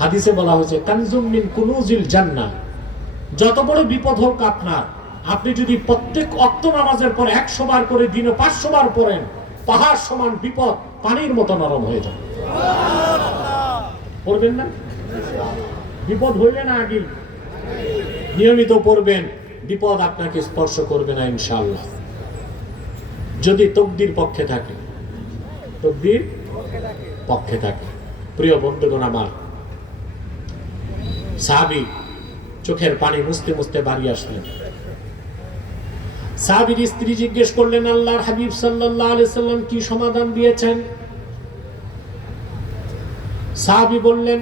হাদিসে বলা হয়েছে, কানজুম মিন কুনুজিল জান্নাহ। যত বড় বিপদ হোক আপনার, আপনি যদি প্রত্যেক ওয়াক্ত নামাজের পর 100 বার করে দিনে 500 বার পড়েন, পাহাড় সমান বিপদ পানির মতো নরম হয়ে যাবে। পড়বেন না? বিপদ হইলে না আগে নিয়মিত পড়বেন, বিপদ আপনাকে স্পর্শ করবে না ইনশাআল্লাহ, যদি তকদির পক্ষে থাকে। তকদির পক্ষে থাকে। প্রিয় বন্ধুগণ আমার, সাহাবী চোখের পানি মুছতে মুছতে বাড়ি আসলেন। সাহাবীর স্ত্রী জিজ্ঞেস করলেন, আল্লাহর হাবিব সাল্লাল্লাহু আলাইহি সাল্লাম কি সমাধান দিয়েছেন? সাহাবী বললেন,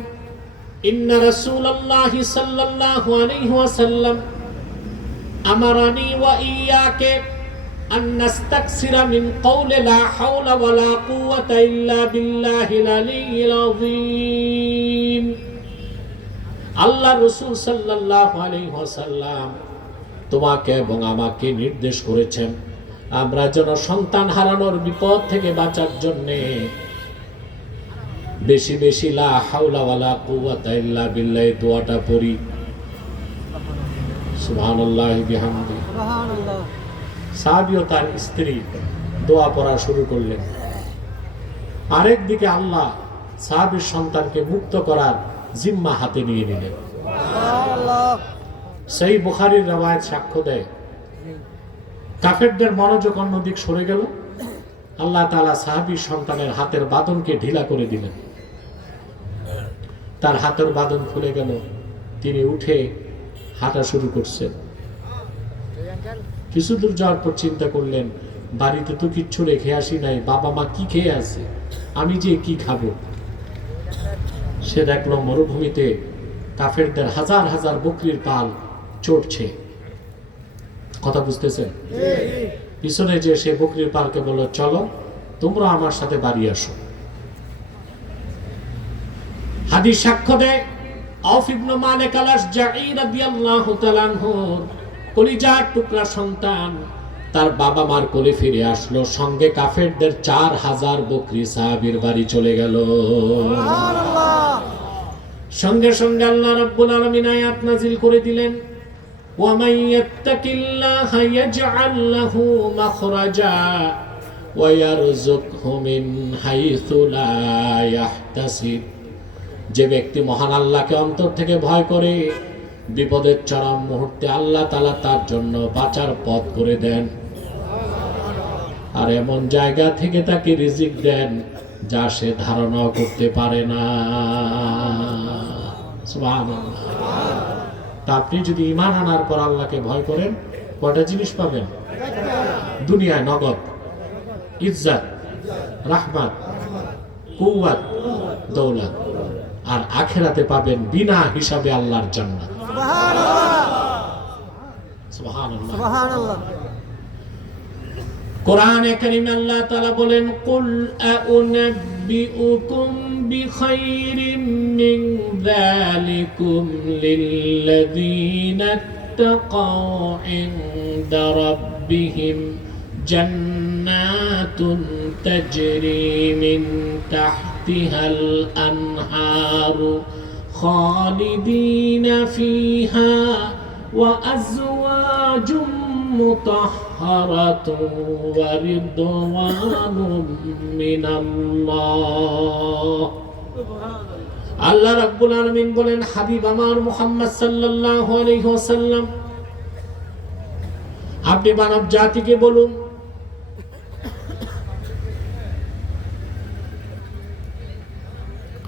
ইন্না রাসূলুল্লাহি সাল্লাল্লাহু আলাইহি ওয়াসাল্লাম আমারানি ওয়া ইয়াকে আন নাস্তাকসিরা মিন কওলি লা হাওলা ওয়া লা কুওয়াতা ইল্লা বিল্লাহিল আলিয়্যিল আযীম। আল্লাহ রাসূল সাল্লাল্লাহু আলাইহি ওয়াসাল্লাম তোমাকে এবং আমাকে নির্দেশ করেছেন আমরা যেন সন্তান হারানোর বিপদ থেকে বাঁচার জন্য বেশি বেশি লা হাওলা ওয়ালা কুওয়াতা ইল্লা বিল্লাহ দোয়াটা পড়ি। সুবহানাল্লাহি বিহামদি। সুবহানাল্লাহ। সাহাবী ও তার স্ত্রী দোয়া পড়া শুরু করলেন। আরেক দিকে আল্লাহ সাহাবীর সন্তানকে মুক্ত করার জিম্মা হাতে নিয়ে নিলেন। সুবহানাল্লাহ। সেই বুখারীর রওয়ায়াত সাক্ষ্য দেয়, কাফেরদের মনোযোগ অন্যদিক সরে গেল। আল্লাহ তাআলা সাহাবীর সন্তানের হাতের বাঁধনকে ঢিলা করে দিলেন। তার হাতের বাঁধন খুলে গেল, তিনি উঠে হাঁটা শুরু করছেন। কিছু দূর যাওয়ার পর চিন্তা করলেন, বাড়িতে তো কিচ্ছু রেখে আসি নাই, বাবা মা কি খেয়ে আছে, আমি যে কি খাবো। সে দেখলো মরুভূমিতে কাফেরদের হাজার হাজার বকরির পাল চড়ছে। কথা বুঝতেছেন? পিছনে যে সে বকরির পালকে বলল, চলো তোমরা আমার সাথে বাড়ি আসো। হাদিস সাক্ষ্য দেয়, আউফ ইবনে মালিক আল-আশজাঈ রাদিয়াল্লাহু তাআলা আনহু কলিজার টুকরা সন্তান তার বাবা মার কোলে ফিরে আসলো, সঙ্গে কাফেরদের 4000 বকরি সাহাবীর বাড়ি চলে গেল। সুবহানাল্লাহ। সঙ্গে সঙ্গে আল্লাহ রাব্বুল আলামিন আয়াত নাযিল করে দিলেন, ওয়া মান ইয়াত্তাকিল্লাহা ইয়াজআল লাহু মাখরাজা ওয়া ইয়ারযুকহু মিন হাইসু লা ইয়াহতাসিব। যে ব্যক্তি মহান আল্লাহকে অন্তর থেকে ভয় করে, বিপদের চরম মুহূর্তে আল্লাহ তাআলা তার জন্য বাঁচার পথ করে দেন, আর এমন জায়গা থেকে তাকে রিজিক দেন যা সে ধারণাও করতে পারে না। সুবহানাল্লাহ। তা আপনি যদি ঈমান আনার পর আল্লাহকে ভয় করেন, কয়টা জিনিস পাবেন? দুনিয়ায় নগদ, ইজ্জত, রাহমাত, কুওয়াত, দৌলত, আর আখিরাতে পাবেন বিনা হিসাবে আল্লাহর জান্নাত। সুবহানাল্লাহ। সুবহানাল্লাহ। সুবহানাল্লাহ। কোরআনে কারীমে আল্লাহ তাআলা বলেন, কুল আউনাব্বিউকুম বিখাইরিম মিন যালিকুম লিল্লাযীনা ইত্তাকাউ ইনদা রাব্বিহিম জান্নাতুন তাজরি মিন তাহতিহাল আনহারু খালিদিনা ফিহা ওয়া আজওয়াজুম মুতাহহারাতুন ওয়া রিদওয়ানুম মিনাল্লাহ। আল্লাহ রাব্বুল আলামিন বলেন, হাবিব আমার মুহাম্মদ সাল্লাল্লাহু আলাইহি ওয়াসাল্লাম, আপনি মানব জাতিকে বলুন,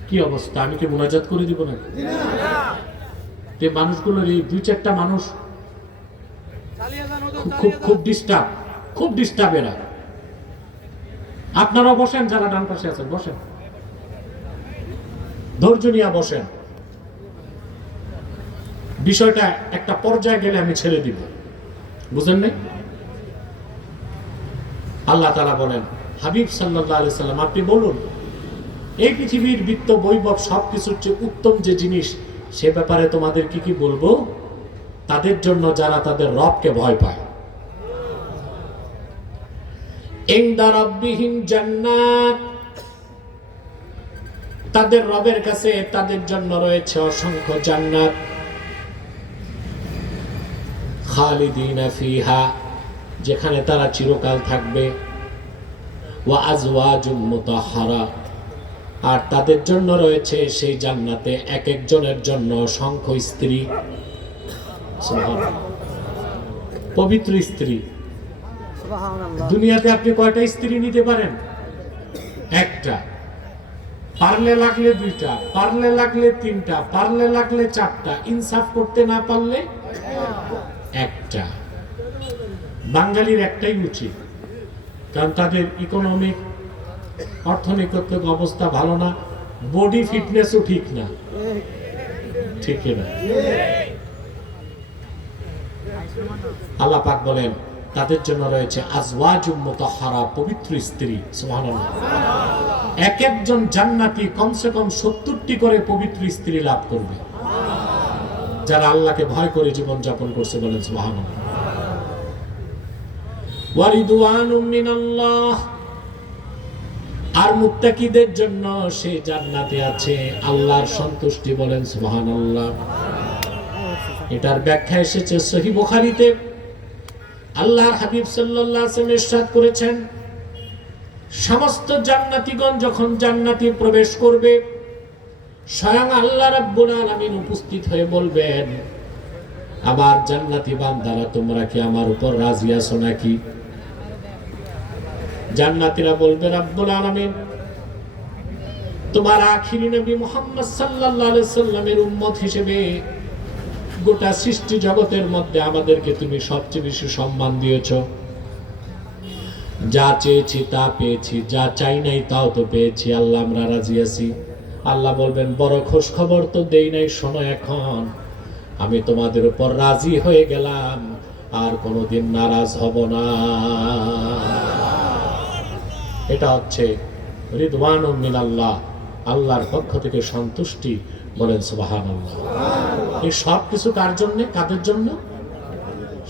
কি অবস্থা, আমি কি মুনাজাত করে দিব না? যে মানুষগুলোর এই 2-4টা মানুষ খুব ডিস্টার্ব এরা। আপনারা বসেন, যারা ডান পাশে আছেন বসেন, ধৈর্য নিয়ে বসেন। বিষয়টা একটা পর্যায়ে গেলে আমি ছেড়ে দিব, বুঝেন নাই? আল্লাহ তাআলা বলেন, হাবিব সাল্লাল্লাহু আলাইহি সাল্লাম আপনি বলুন, এই পৃথিবীর বিত্ত বৈভব সবকিছুর চেয়ে উত্তম যে জিনিস, সে ব্যাপারে তোমাদের কি কি বলবো? তাদের জন্য যারা তাদের রবকে ভয় পায়। ইনদা রাব্বিহিম জান্নাত, তাদের রবের কাছে তাদের জন্য রয়েছে অসংখ্য জান্নাত। খালিদিনা ফিহা, যেখানে তারা চিরকাল থাকবে। ওয়া আজওয়াজুম মুতাহহারা, আর তাদের জন্য রয়েছে সেই জান্নাতে এক একজনের জন্য অসংখ্য স্ত্রী, পবিত্র স্ত্রী। সুবহানাল্লাহ। দুনিয়াতে আপনি কয়টা স্ত্রী নিতে পারেন? একটা, পারলে লাগলে 2টা, পারলে লাগলে 3টা, পারলে লাগলে 4টা, ইনসাফ করতে না পারলে একটা। বাঙালির একটাই উচিত, কারণ তাদের ইকোনমিক অর্থনৈতিক অবস্থা ভালো না, বডি ফিটনেসও ঠিক না, ঠিক না? আল্লাহ পাক বলেন তাদের জন্য রয়েছে আজওয়াজুম মুতাহহারা, পবিত্র স্ত্রী। সুবহানাল্লাহ। এক একজন জান্নাতি কমসে কম 70টি করে পবিত্র স্ত্রী লাভ করবে, যারা আল্লাহকে ভয় করে জীবন যাপন করছে। বলেন সুবহানাল্লাহ। ওয়া রিদওয়ানুম মিনাল্লাহ, আর মুত্তাকিদের জন্য সে জান্নাতে আছে আল্লাহর সন্তুষ্টি। বলেন সুবহানাল্লাহ। এটার ব্যাখ্যা এসেছে সহিহ বুখারীতে। আল্লাহর হাবিব সাল্লাল্লাহু আলাইহি ওয়াসাল্লাম ইরশাদ করেছেন, সমস্ত জান্নাতীগণ যখন জান্নাতে প্রবেশ করবে, স্বয়ং আল্লাহ রাব্বুল আলামিন উপস্থিত হয়ে বলবেন, আমার জান্নাতি বান্দারা তোমরা কি আমার উপর রাজি আছো নাকি? জান্নাতীরা বলবে, রাব্বুল আলামিন, তোমার আখিরি নবী মুহাম্মদ সাল্লাল্লাহু আলাইহি সাল্লামের উম্মত হিসেবে গোটা সৃষ্টি জগতের মধ্যে আমাদেরকে তুমি সবচেয়ে বেশি সম্মান দিয়েছো। যা চেয়েছি তা পেয়েছি, যা চাই নাই তাও তো পেয়েছি, আল্লাহ আমরা রাজি আছি। আল্লাহ বলবেন, বড় খোঁজ খবর তো দেই নাই, শোনো এখন আমি তোমাদের উপর রাজি হয়ে গেলাম, আর কোনোদিন নারাজ হব না। এটা হচ্ছে রিদওয়ানুম মিনাল্লাহ, আল্লাহর পক্ষ থেকে সন্তুষ্টি। বলেন সুবহানাল্লাহ। এই সব কিছু কার জন্য, কাদের জন্য?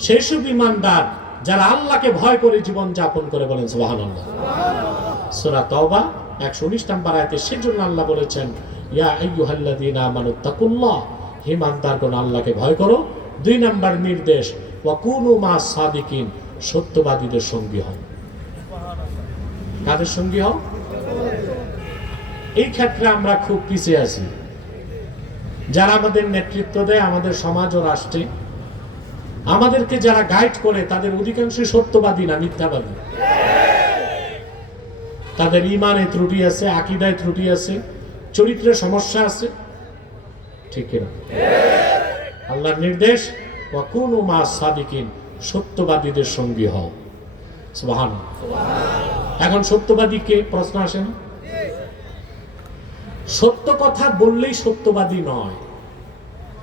সেই সব ঈমানদার যারা আল্লাহকে ভয় করে জীবন যাপন করে। বলেন সুবহানাল্লাহ। সূরা তাওবা 119 নম্বর আয়াতে সেজন্য আল্লাহ বলেছেন, ইয়া আইয়ুহাল্লাযীনা আমানুত্তাকুল্লাহ, হে ঈমানদারগণ আল্লাহকে ভয় করো। 2 নম্বর নির্দেশ, ওয়া কুনু মাস সাদিকিন, সত্যবাদীদের সঙ্গী হও। কাদের সঙ্গী হও? এই ক্ষেত্রে আমরা খুব পিছিয়ে আছি। যারা আমাদের নেতৃত্ব দেয় আমাদের সমাজ ও রাষ্ট্রে, আমাদেরকে যারা গাইড করে, তাদের অধিকাংশই সত্যবাদী না, মিথ্যাবাদী। তাদের ঈমানে ত্রুটি আছে, আকীদায় ত্রুটি আছে, চরিত্রে সমস্যা আছে, ঠিক না? আল্লাহর নির্দেশ, ওয়া কুনু মাস সাদিকিন, সত্যবাদীদের সঙ্গী হও। সুবহানাল্লাহ। এখন সত্যবাদীকে প্রশ্ন আসে না? সত্য কথা বললেই সত্যবাদী নয়।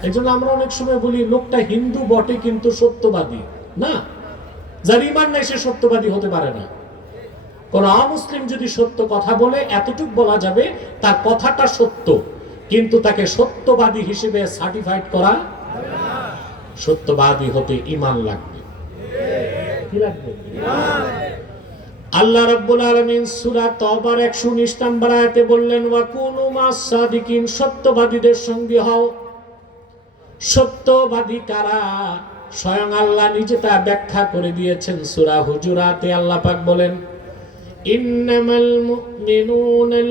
এই জন্য আমরা অনেক সময় বলি, লোকটা হিন্দু বটে কিন্তু সত্যবাদী না। যার ঈমান নাই সে সত্যবাদী হতে পারে না। কোন অমুসলিম যদি সত্য কথা বলে, এতটুকু বলা যাবে তার কথাটা সত্য, কিন্তু তাকে সত্যবাদী হিসেবে সার্টিফাইড করা। সত্যবাদী হতে ঈমান লাগবে। কি লাগবে? আল্লাহ রাব্বুল আলামিন সূরা তাওবার 119 নম্বর আয়াতে বললেন, ওয়া কুনু মাস সাদিকিন, সত্যবাদীদের সঙ্গী হও। সত্যবাদী কারা? স্বয়ং আল্লাহ নিজে তা ব্যাখ্যা করে দিয়েছেন। সূরা হুজুরাতে আল্লাহ পাক বলেন, ইন্নামাল মুমিনুনাল্লাযীনা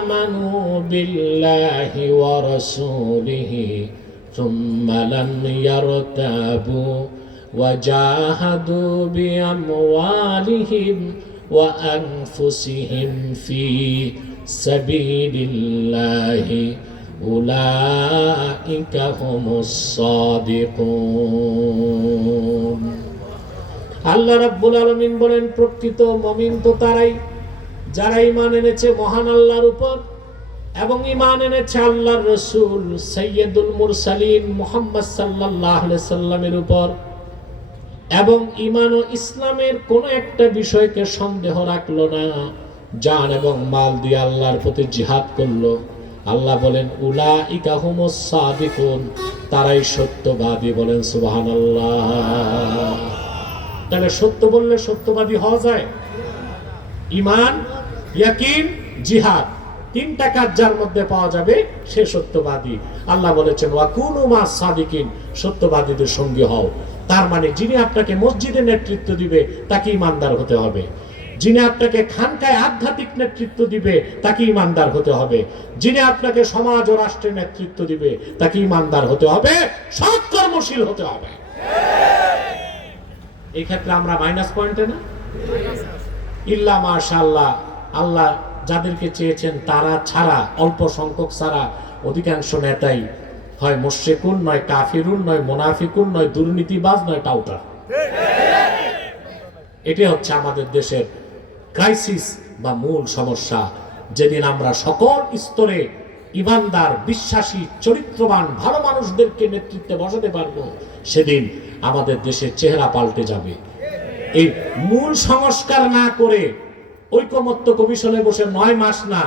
আমানু বিল্লাহি ওয়া রাসূলিহি সুম্মা লাম ইয়ারতাবু وجاهدوا بأموالهم وأنفسهم في سبيل الله أولئك هم الصادقون। আল্লাহ রাব্বুল আলামিন বলেন, প্রকৃত মুমিন তো তারাই যারা ঈমান এনেছে মহান আল্লাহর উপর এবং ঈমান এনেছে আল্লাহর রাসূল সাইয়্যিদুল মুরসালিন মুহাম্মদ সাল্লাল্লাহু আলাইহি সাল্লামের উপর, এবং ঈমান ও ইসলামের কোন একটা বিষয়কে সন্দেহ রাখলো না, জান এবং মাল দিয়ে আল্লাহর পথে জিহাদ করলো। আল্লাহ বলেন, উলাইকা হুমুস সাদিকুন, তারাই সত্যবাদী। বলেন সুবহানাল্লাহ। তাহলে সত্য বললে সত্যবাদী হওয়া যায়? ঈমান, ইয়াকিন, জিহাদ, 3টা কাজ যার মধ্যে পাওয়া যাবে সে সত্যবাদী। আল্লাহ বলেছেন, ওয়া কুনু মাস সাদিকিন, সত্যবাদীদের সঙ্গী হও। তার মানে যিনি আপনাকে মসজিদে নেতৃত্ব দিবে তাকে ঈমানদার হতে হবে, যিনি আপনাকে খানকায় আধ্যাত্মিক নেতৃত্ব দিবে তাকে ঈমানদার হতে হবে, যিনি আপনাকে সমাজ ও রাষ্ট্রের নেতৃত্ব দিবে তাকে ঈমানদার হতে হবে, সৎকর্মশীল হতে হবে। এই ক্ষেত্রে আমরা মাইনাস পয়েন্টে না? ইল্লা মাশাআল্লাহ, আল্লাহ যাদেরকে চেয়েছেন তারা ছাড়া, অল্প সংখ্যক ছাড়া অধিকাংশ নেতাই হয় মুশরিকুন, নয় কাফিরুন, নয় মুনাফিকুন, নয় দুর্নীতিবাজ, নয় টাউটার। এটি হচ্ছে আমাদের দেশের ক্রাইসিস বা মূল সমস্যা। যেদিন আমরা সকল স্তরে ইমানদার, বিশ্বাসী, চরিত্রবান ভালো মানুষদেরকে নেতৃত্বে বসাতে পারবো, সেদিন আমাদের দেশের চেহারা পাল্টে যাবে। এই মূল সংস্কার না করে ঐকমত্য কমিশনে বসে 9 মাস না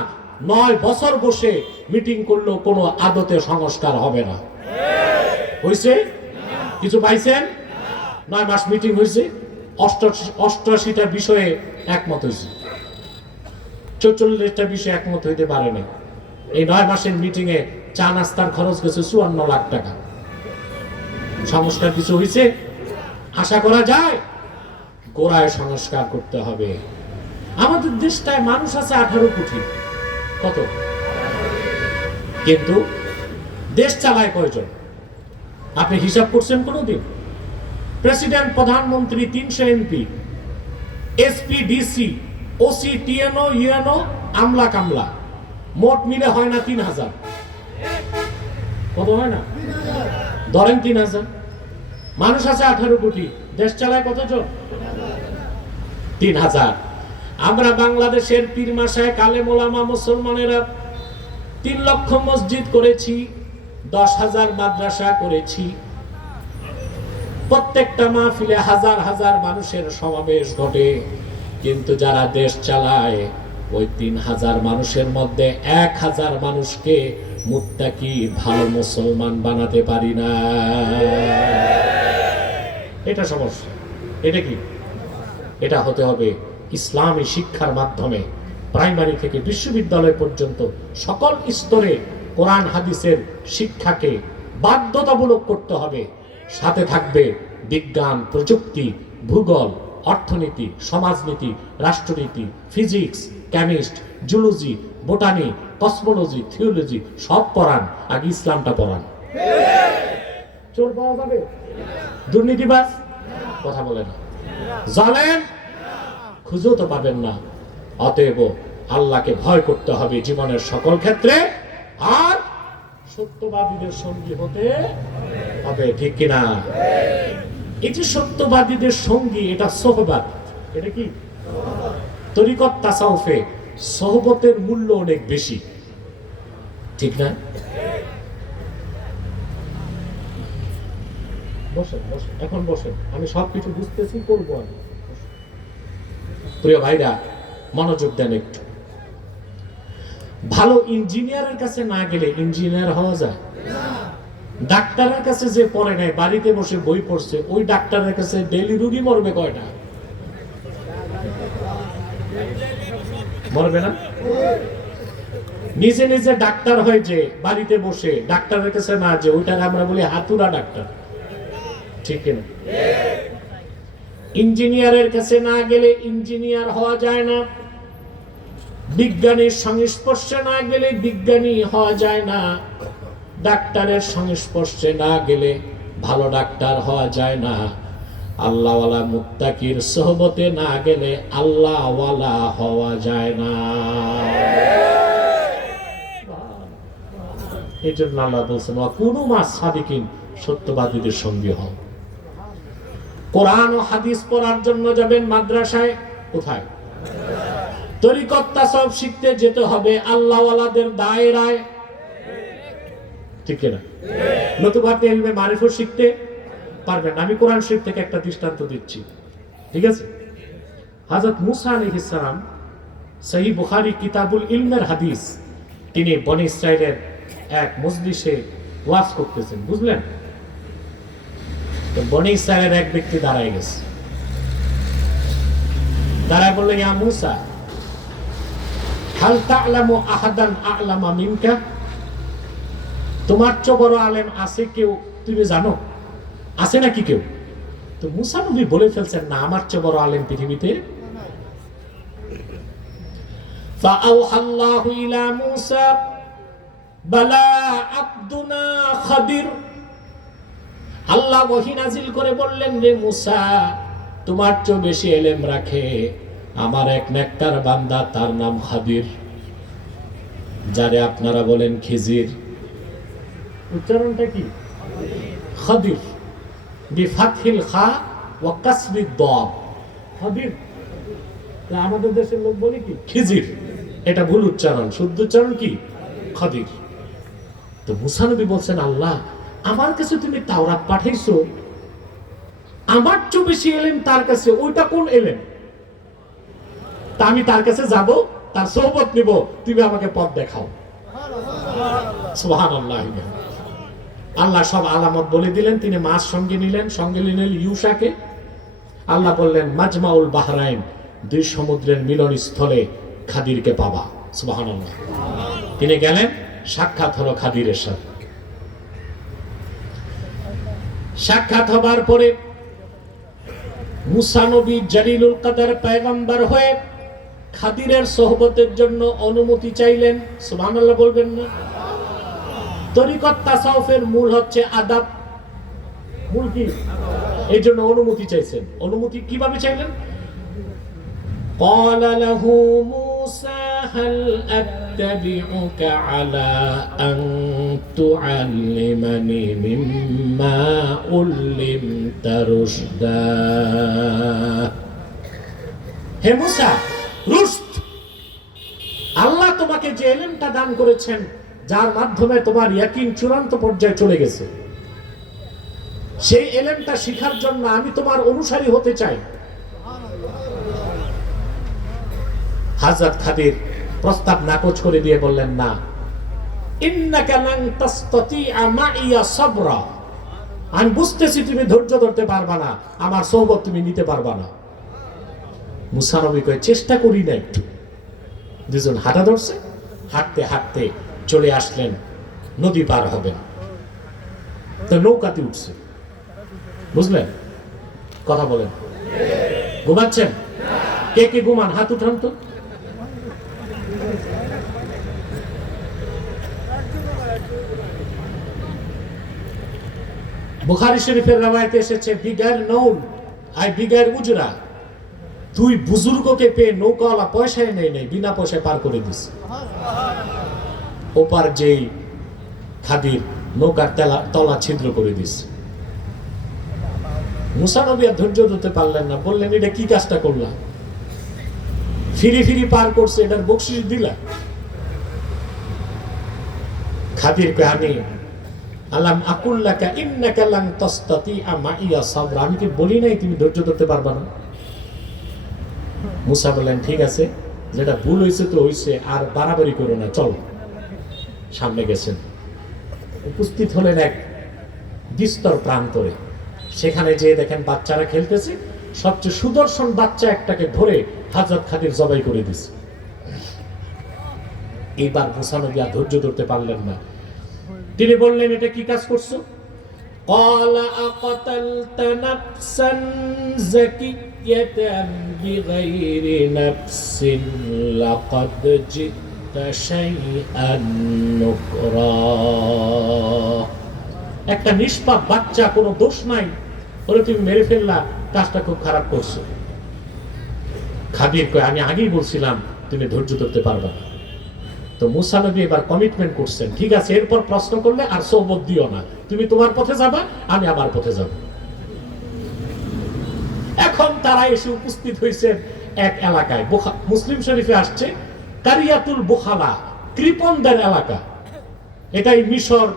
9 বছর বসে মিটিং করলেও কোনো আদতে সংস্কার হবে না। হয়েছে? কিছু পাইছেন? 9 মাস মিটিং হয়েছে, 88টা বিষয়ে একমত হয়েছে, 44টা বিষয়ে একমত হইতে পারে না। এই 9 মাসের মিটিং এ চা নাস্তার খরচ গেছে 54 লাখ টাকা। সংস্কার কিছু হয়েছে? আশা করা যায় গোড়ায় সংস্কার করতে হবে। আমাদের দেশটায় মানুষ আছে 18 কোটি, কত? কিন্তু দেশ চালায় কয়জন? আপনি হিসাব করছেন কোনোদিন? প্রেসিডেন্ট, প্রধানমন্ত্রী, 300 MP, SP, DC, OC, TNO, UNO, আমলা কামলা, মোট মিলে হয় না 3000। কত হয় না? ধরেন 3000। মানুষ আছে 18 কোটি, দেশ চালায় কতজন? 3000। আমরা বাংলাদেশের পীর মাশায়েখ, আলেম ওলামা, মুসলমানেরা 3 লক্ষ মসজিদ করেছি, 10,000 মাদ্রাসা করেছি, প্রত্যেকটা মাহফিলে হাজার হাজার মানুষের সমাবেশ ঘটে। কিন্তু যারা দেশ চালায় ওই 3000 মানুষের মধ্যে 1000 মানুষকে মুত্তাকি ভালো মুসলমান বানাতে পারি না। এটা সমস্যা। এটা কি? এটা হতে হবে ইসলামী শিক্ষার মাধ্যমে প্রাইমারি থেকে বিশ্ববিদ্যালয় পর্যন্ত সকল স্তরে কোরআন হাদিসের শিক্ষাকে বাধ্যতামূলক করতে হবে। সাথে থাকবে বিজ্ঞান, প্রযুক্তি, ভূগোল, অর্থনীতি, সমাজনীতি, রাষ্ট্রনীতি, physics, chemist, zoology, botany, cosmology, theology সব পড়ান। আগে ইসলামটা পড়ান। চোর পাওয়া যাবে? দুর্নীতিবাজ কথা বলে না, জালেম খুঁজেও তো পাবেন না। অতএব আল্লাহকে ভয় করতে হবে জীবনের সকল ক্ষেত্রে, আর সত্যবাদীদের সঙ্গী হতে হবে। ঠিক কিনা? এই যে সত্যবাদীদের সঙ্গী, এটা সোহবত। এটা কি? তরিকত তাসাউফে সোহবতের মূল্য অনেক বেশি, ঠিক না? বসেন বসেন, এখন বসেন, আমি সবকিছু বুঝতেছি, করবো আমি। প্রিয় ভাইরা, মনোযোগ দেন একটু। ভালো ইঞ্জিনিয়ারের কাছে না গেলে ইঞ্জিনিয়ার হওয়া যায়? ডাক্তারের কাছে যে পড়ে নাই, বাড়িতে বসে বই পড়ছে, ওই ডাক্তারের কাছে ডেইলি রোগী মরবে কয়টা? মরবে না? নিজে নিজে ডাক্তার হয় যে বাড়িতে বসে, ডাক্তারের কাছে না যে, ওইটাকে আমরা বলি হাতুড়া ডাক্তার, ঠিক না? ইঞ্জিনিয়ারের কাছে না গেলে ইঞ্জিনিয়ার হওয়া যায় না, বিজ্ঞানীর সংস্পর্শে না গেলে বিজ্ঞানী হওয়া যায় না, ডাক্তারের সংস্পর্শে না গেলে ভালো ডাক্তার হওয়া যায় না, আল্লাহওয়ালা মুত্তাকির সোহবতে না গেলে আল্লাহওয়ালা হওয়া যায় না। এই জন্য আল্লাহ বলছেন, ওয়াকুনু মাস সাদিকিন, সত্যবাদীদের সঙ্গী হও। কোরআন ও হাদিস পড়ার জন্য যাবেন মাদ্রাসায়, কোথায়? তরিকত তাসাউফ শিখতে যেতে হবে আল্লাহওয়ালাদের দায়রায়, ঠিক না? নতুবা আপনি ইলমে মারিফত শিখতে পারবেন না। আমি কোরআন শরীফ থেকে একটা দৃষ্টান্ত দিচ্ছি, ঠিক আছে? হযরত মুসা আলাইহিস সালাম, সহিহ বুখারী কিতাবুল ইলমের হাদিস, তিনি বনী ইসরাইলের এক মজলিসে ওয়াজ করতেছেন, বুঝলেন? তো বনী ইসরাইলের এক ব্যক্তি দাঁড়ায় গেছে, দাঁড়ায় বলল, ইয়া মুসা, হাল তা'লামু আহাদান আ'লামা মিনকা? তোমার চেয়ে বড় আলেম আছে কেউ, তুমি জানো? আছে নাকি কেউ? তো মুসা নবী বলে ফেলছেন, না, আমার চেয়ে বড় আলেম পৃথিবীতে। ফাআওহাল্লাহু ইলা মুসা বালা আবদুনা খাদির। আল্লাহ ওহী নাজিল করে বললেন, রে মুসা, তোমার চেয়ে বেশি ইলম রাখে আমার এক নেককার বান্দা, তার নাম খাদির, যারে আপনারা বলেন খিজির। উচ্চারণটা কি? খাদির, বিফাতহিল খা ওয়া কাসরি দাদ, খাদির। আমাদের দেশের লোক বলে কি খিজির, এটা ভুল উচ্চারণ, শুদ্ধ উচ্চারণ কি খাদির। তো মুসা নবী বলছেন, আল্লাহ আমার কাছে তুমি তাওরাত পাঠাইছো, আমার চেয়ে বেশি এলেন তার কাছে, ওইটা কোন এলেন? তা আমি তার কাছে যাব, তার সোহবত নিব, তুমি আমাকে পথ দেখাও। সুবহানাল্লাহ। আল্লাহ সব আলামত বলে দিলেন, তিনি মাছ সঙ্গে নিলেন, সঙ্গে নিলেন ইউশাকে। আল্লাহ বললেন মাজমাউল বাহরাইন, দুই সমুদ্রের মিলন স্থলে খাদিরকে পাবা। সুবহানাল্লাহ। তিনি গেলেন, সাক্ষাৎ হলো খাদিরের সাথে। সাক্ষাৎ হবার পরে মুসা নবী জলিলুল কদর পয়গম্বর হয়ে খাদিরের সোহবতের জন্য অনুমতি চাইলেন। সুবহানাল্লাহ বলবেন না? তরিকত তাসাউফের মূল হচ্ছে আদাব, মূল কি? এই জন্য অনুমতি চাইছেন। অনুমতি কিভাবে চাইলেন? قال له موسى هل أتبعك على أن تعلمني مما علمت رشدا। হে মুসা, রুশদ, আল্লাহ তোমাকে যে ইলমটা দান করেছেন, যার মাধ্যমে তোমার ইয়াকিন চূড়ান্ত পর্যায়ে চলে গেছে, সেই ইলমটা শিখার জন্য আমি তোমার অনুসারী হতে চাই। হযরত খাদির প্রস্তাব নাকচ করে দিয়ে বললেন, না, ইন্নাকা লান তাসতাতিআ মাইয়া সাবরা, আমি বুঝতেছি তুমি ধৈর্য ধরতে পারবা না, আমার সোহবত তুমি নিতে পারবা না। মুসা নবী কয়, চেষ্টা করি না একটু। দুজন হাঁটা ধরছে, হাঁটতে হাঁটতে চলে আসলেন, নদী পার হবেন। তো নৌকাতে উঠছে, বুঝলেন? কথা বলেন। ঘুমাচ্ছেন? কে কে ঘুমান? হাত উঠান তো। বুখারী শরীফের রওয়ায়াতে এসেছে, বিগার নৌল আই বিগার উজরা, দুই বুজুর্গকে পেয়ে নৌকাওয়ালা পয়সায় নেই নেই, বিনা পয়সায় পার করে দিছে। ওপার যেই খাদির নৌকার তলা ছিদ্র করে দিছে। মুসা নবী আর ধৈর্য ধরতে পারলেন না, বললেন, এটা কি কাজটা করলাম? ফিরি ফিরি পার করছে, এটার বকশিশ দিলা? খাদির কে, আমি আলাম আকুল্লাকা ইন্নাকা লান তাসতাতিআ মাইয়া সাবরা, আমি কি বলি নাই তুমি ধৈর্য ধরতে পারবা না? মুসা বললেন, ঠিক আছে, যেটা ভুল হয়েছে তো হয়েছে, আর বাড়াবাড়ি করো না, চলো। সামনে গেছেন, উপস্থিত হলেন এক বিস্তর প্রান্তরে। সেখানে যেয়ে দেখেন বাচ্চারা খেলতেছে। সবচেয়ে সুদর্শন বাচ্চা একটাকে ধরে হযরত খাদির জবাই করে দিছে। এইবার মুসা নবী আর ধৈর্য ধরতে পারলেন না। তিনি বললেন, এটা কি কাজ করছো? قال أقتلت نفسا زكية بغير نفس لقد جئت شيئا نكرا। একটা নিষ্পাপ বাচ্চা, কোনো দোষ নাই, ওরে তুমি মেরে ফেললা, কাজটা খুব খারাপ করছো। খাদির কয়, আমি আগেই বলছিলাম তুমি ধৈর্য ধরতে পারবে না। তো মুসা নবী এবার কমিটমেন্ট করছেন, ঠিক আছে, এরপর প্রশ্ন করলে আর সোহবত দিও না, তুমি তোমার পথে যাবা, আমি আমার পথে যাব। এখন তারা এসে উপস্থিত হয়েছে এক এলাকায়। মুসলিম শরীফে আসছে কারিয়াতুল বুখালা, কৃপণদের এলাকা। এটাই মিশর,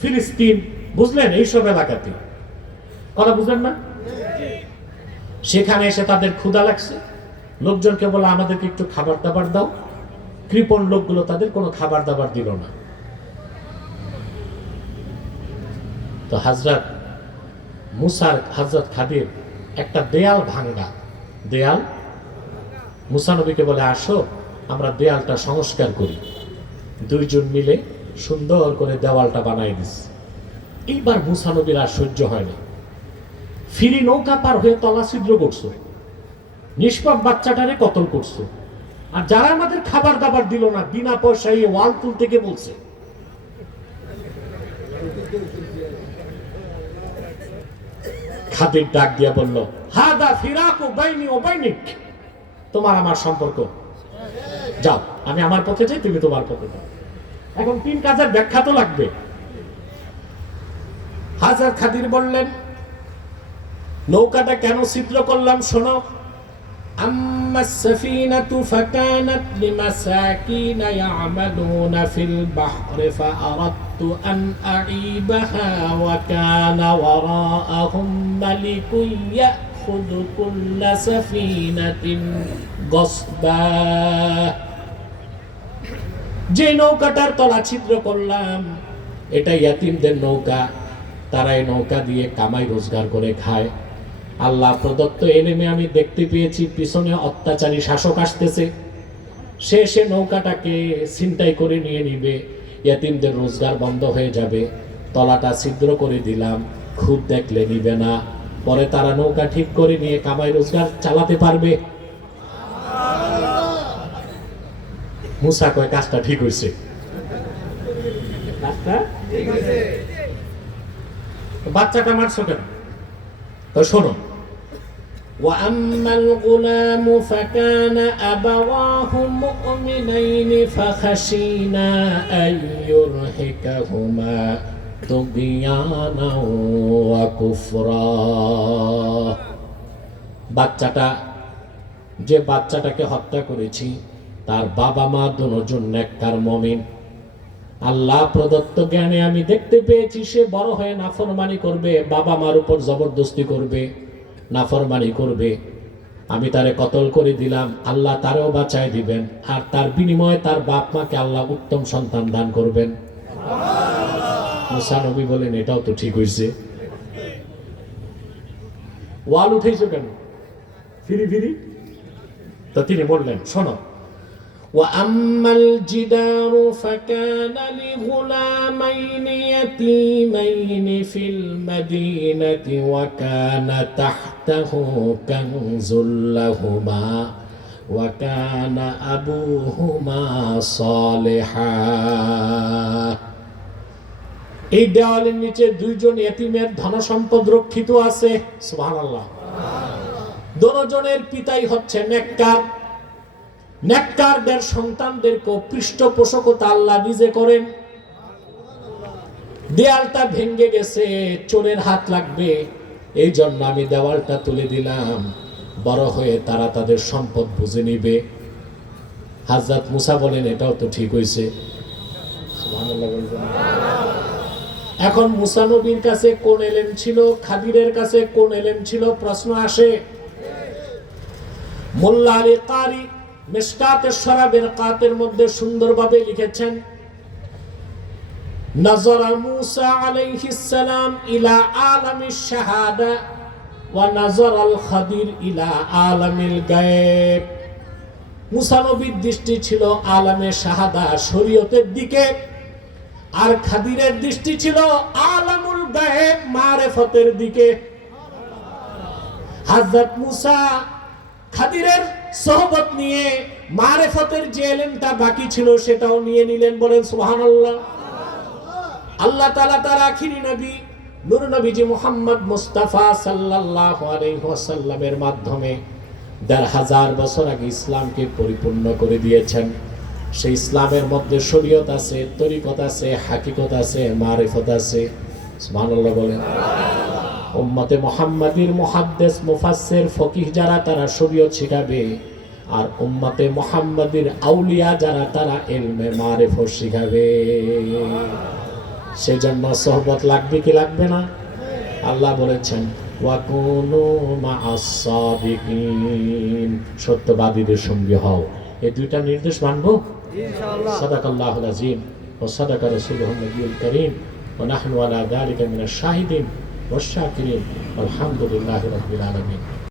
ফিলিস্তিন, বুঝলেন, এইসব এলাকাতে। কথা বুঝলেন না? সেখানে এসে তাদের ক্ষুধা লাগছে, লোকজনকে বলে আমাদেরকে একটু খাবার দাবার দাও। কৃপণ লোকগুলো তাদের কোনো খাবার দাবার দিল না। তো হযরত খাদির একটা দেয়াল ভাঙ্গা, দেয়াল, মুসা নবীকে বলে, আসো আমরা দেয়ালটা সংস্কার করি। দুইজন মিলে সুন্দর করে দেওয়ালটা বানাই দিস। এইবার মুসা নবীর আর সহ্য হয় না। ফিরি নৌকা পার হয়ে তলা ছিদ্র করছো, নিষ্পাপ বাচ্চাটারে কতল করছো, আর যারা আমাদের খাবার দাবার দিল না, বিনা পয়সায় ওয়াল তুলতে কে বলছে? খাদির ডাক দিয়া বলল, হাদা ফিরাকু বাইনি ওয়া বাইনিক, তোমার আমার সম্পর্ক, যাও, আমি আমার পথে যাই, তুমি তোমার পথে যাও। এখন তিন কাজের ব্যাখ্যা তো লাগবে। হযরত খাদির বললেন, নৌকাটা কেন ছিদ্র করলাম শোনো। أما السفينة فكانت لمساكين يعملون في البحر فأردت أن أعيبها وكان وراءهم ملك يأخذ كل سفينة غصبا। যে নৌকাটার তলা ছিদ্র করলাম এটা ইয়াতিমদের নৌকা, তারা এই নৌকা দিয়ে কামাই রোজগার করে খায়। আল্লাহ প্রদত্ত এলেমে আমি দেখতে পেয়েছি পিছনে অত্যাচারী শাসক আসতেছে, সে নৌকাটাকে ছিনতাই করে নিয়ে নিবে, ইয়াতিমদের রোজগার বন্ধ হয়ে যাবে। তলাটা ছিদ্র করে দিলাম, খুব দেখলে নিবে না, পরে তারা নৌকা ঠিক করে নিয়ে কামাই রোজগার চালাতে পারবে। মুসা কয় কাজটা ঠিক হয়েছে, কাজটা ঠিক হয়েছে। বাচ্চাটা মারছো কেন? তো শোনো, وأما الغلام فكان أبواه مؤمنين فخشينا أن يرهقهما طغيانا وكفرا। যে বাচ্চাটাকে হত্যা করেছি তার বাবা মা দুজন নেককার মুমিন। আল্লাহ প্রদত্ত জ্ঞানে আমি দেখতে পেয়েছি সে বড় হয়ে নাফরমানি করবে, বাবা মার উপর জবরদস্তি করবে, নাফরমানি করবে। আমি তারে কতল করে দিলাম, আল্লাহ তারেও বাঁচায় দিবেন, আর তার বিনিময়ে তার বাপ মাকে আল্লাহ উত্তম সন্তান দান করবেন। মুসা নবী বলেন এটাও তো ঠিক হয়েছে। ওয়াল উঠেছো কেন ফিরি ফিরি? তো তিনি বললেন শোনো, وأما الجدار فكان لغلامين يتيمين في المدينة وكان تحته كنز لهما وكان أبوهما صالحا। এই দেওয়ালের নিচে দুইজন ইতিমের ধন সম্পদ রক্ষিত আছে। সুবহানাল্লাহ। দুজনের পিতাই হচ্ছে নেককার। নেককারদের সন্তানদেরকে পৃষ্ঠপোষকতা আল্লাহ নিজে করেন। দেয়ালটা ভেঙে গেছে, চোরের হাত লাগবে, এই জন্য আমি দেওয়ালটা তুলে দিলাম, বড় হয়ে তারা তাদের সম্পদ বুঝে নিবে। হযরত মুসা বলেন এটাও তো ঠিক হয়েছে। সুবহানাল্লাহ বলবেন। এখন মুসা নবীর কাছে কোন এলেম ছিল, খাদিরের কাছে কোন এলেম ছিল? প্রশ্ন আসে। মোল্লা আলী কারি মিশকাতুশ শরাবের কাতের মধ্যে সুন্দরভাবে লিখেছেন, নাযারা মুসা আলাইহিস সালাম ইলা আলামিশ শাহাদা ওয়া নাযারাল খাদির ইলা আলামিল গায়ব। মুসা নবীর দৃষ্টি ছিল আলামে শাহাদা শরীয়তের দিকে, আর খাদিরের দৃষ্টি ছিল আলামুল গায়ব মারিফতের দিকে। হযরত মুসা খাদিরের সোহবত নিয়ে মারিফতের যে ইলমটা বাকি ছিল সেটাও নিয়ে নিলেন। বলেন সুবহানাল্লাহ। আল্লাহ তাআলা তার আখিরি নবী নূর নবীজি মুহাম্মদ মুস্তাফা সাল্লাল্লাহু আলাইহি ওয়াসাল্লামের মাধ্যমে ১৫০০ বছর আগে ইসলামকে পরিপূর্ণ করে দিয়েছেন। সেই ইসলামের মধ্যে শরীয়ত আছে, তরিকত আছে, হাকিকত আছে, মারিফত আছে। সুবহানাল্লাহ বলেন। উম্মতে মুহাম্মাদির মুহাদ্দিস মুফাসসির ফকিহ যারা তারা শরীয়ত শিখাবে, আর উম্মতে মুহাম্মাদির আউলিয়া যারা তারা ইলমে মারিফত শিখাবে। সেজন্য সোহবত লাগবে কি লাগবে না? আল্লাহ বলেছেন ওয়াকুনু মা'আস সাদিকিন, সত্যবাদীদের সঙ্গী হও। এই দুইটা নির্দেশ মানবো ইনশাআল্লাহ। সাদাকাল্লাহুল আযীম ওয়া সাদাকা রাসূলুহুন নবিয়ুল কারীম ওয়া নাহনু আলা যালিকা মিনাশ শাহিদিন ওয়াশ শাকিরিন আলহামদুলিল্লাহি রাব্বিল আলামিন।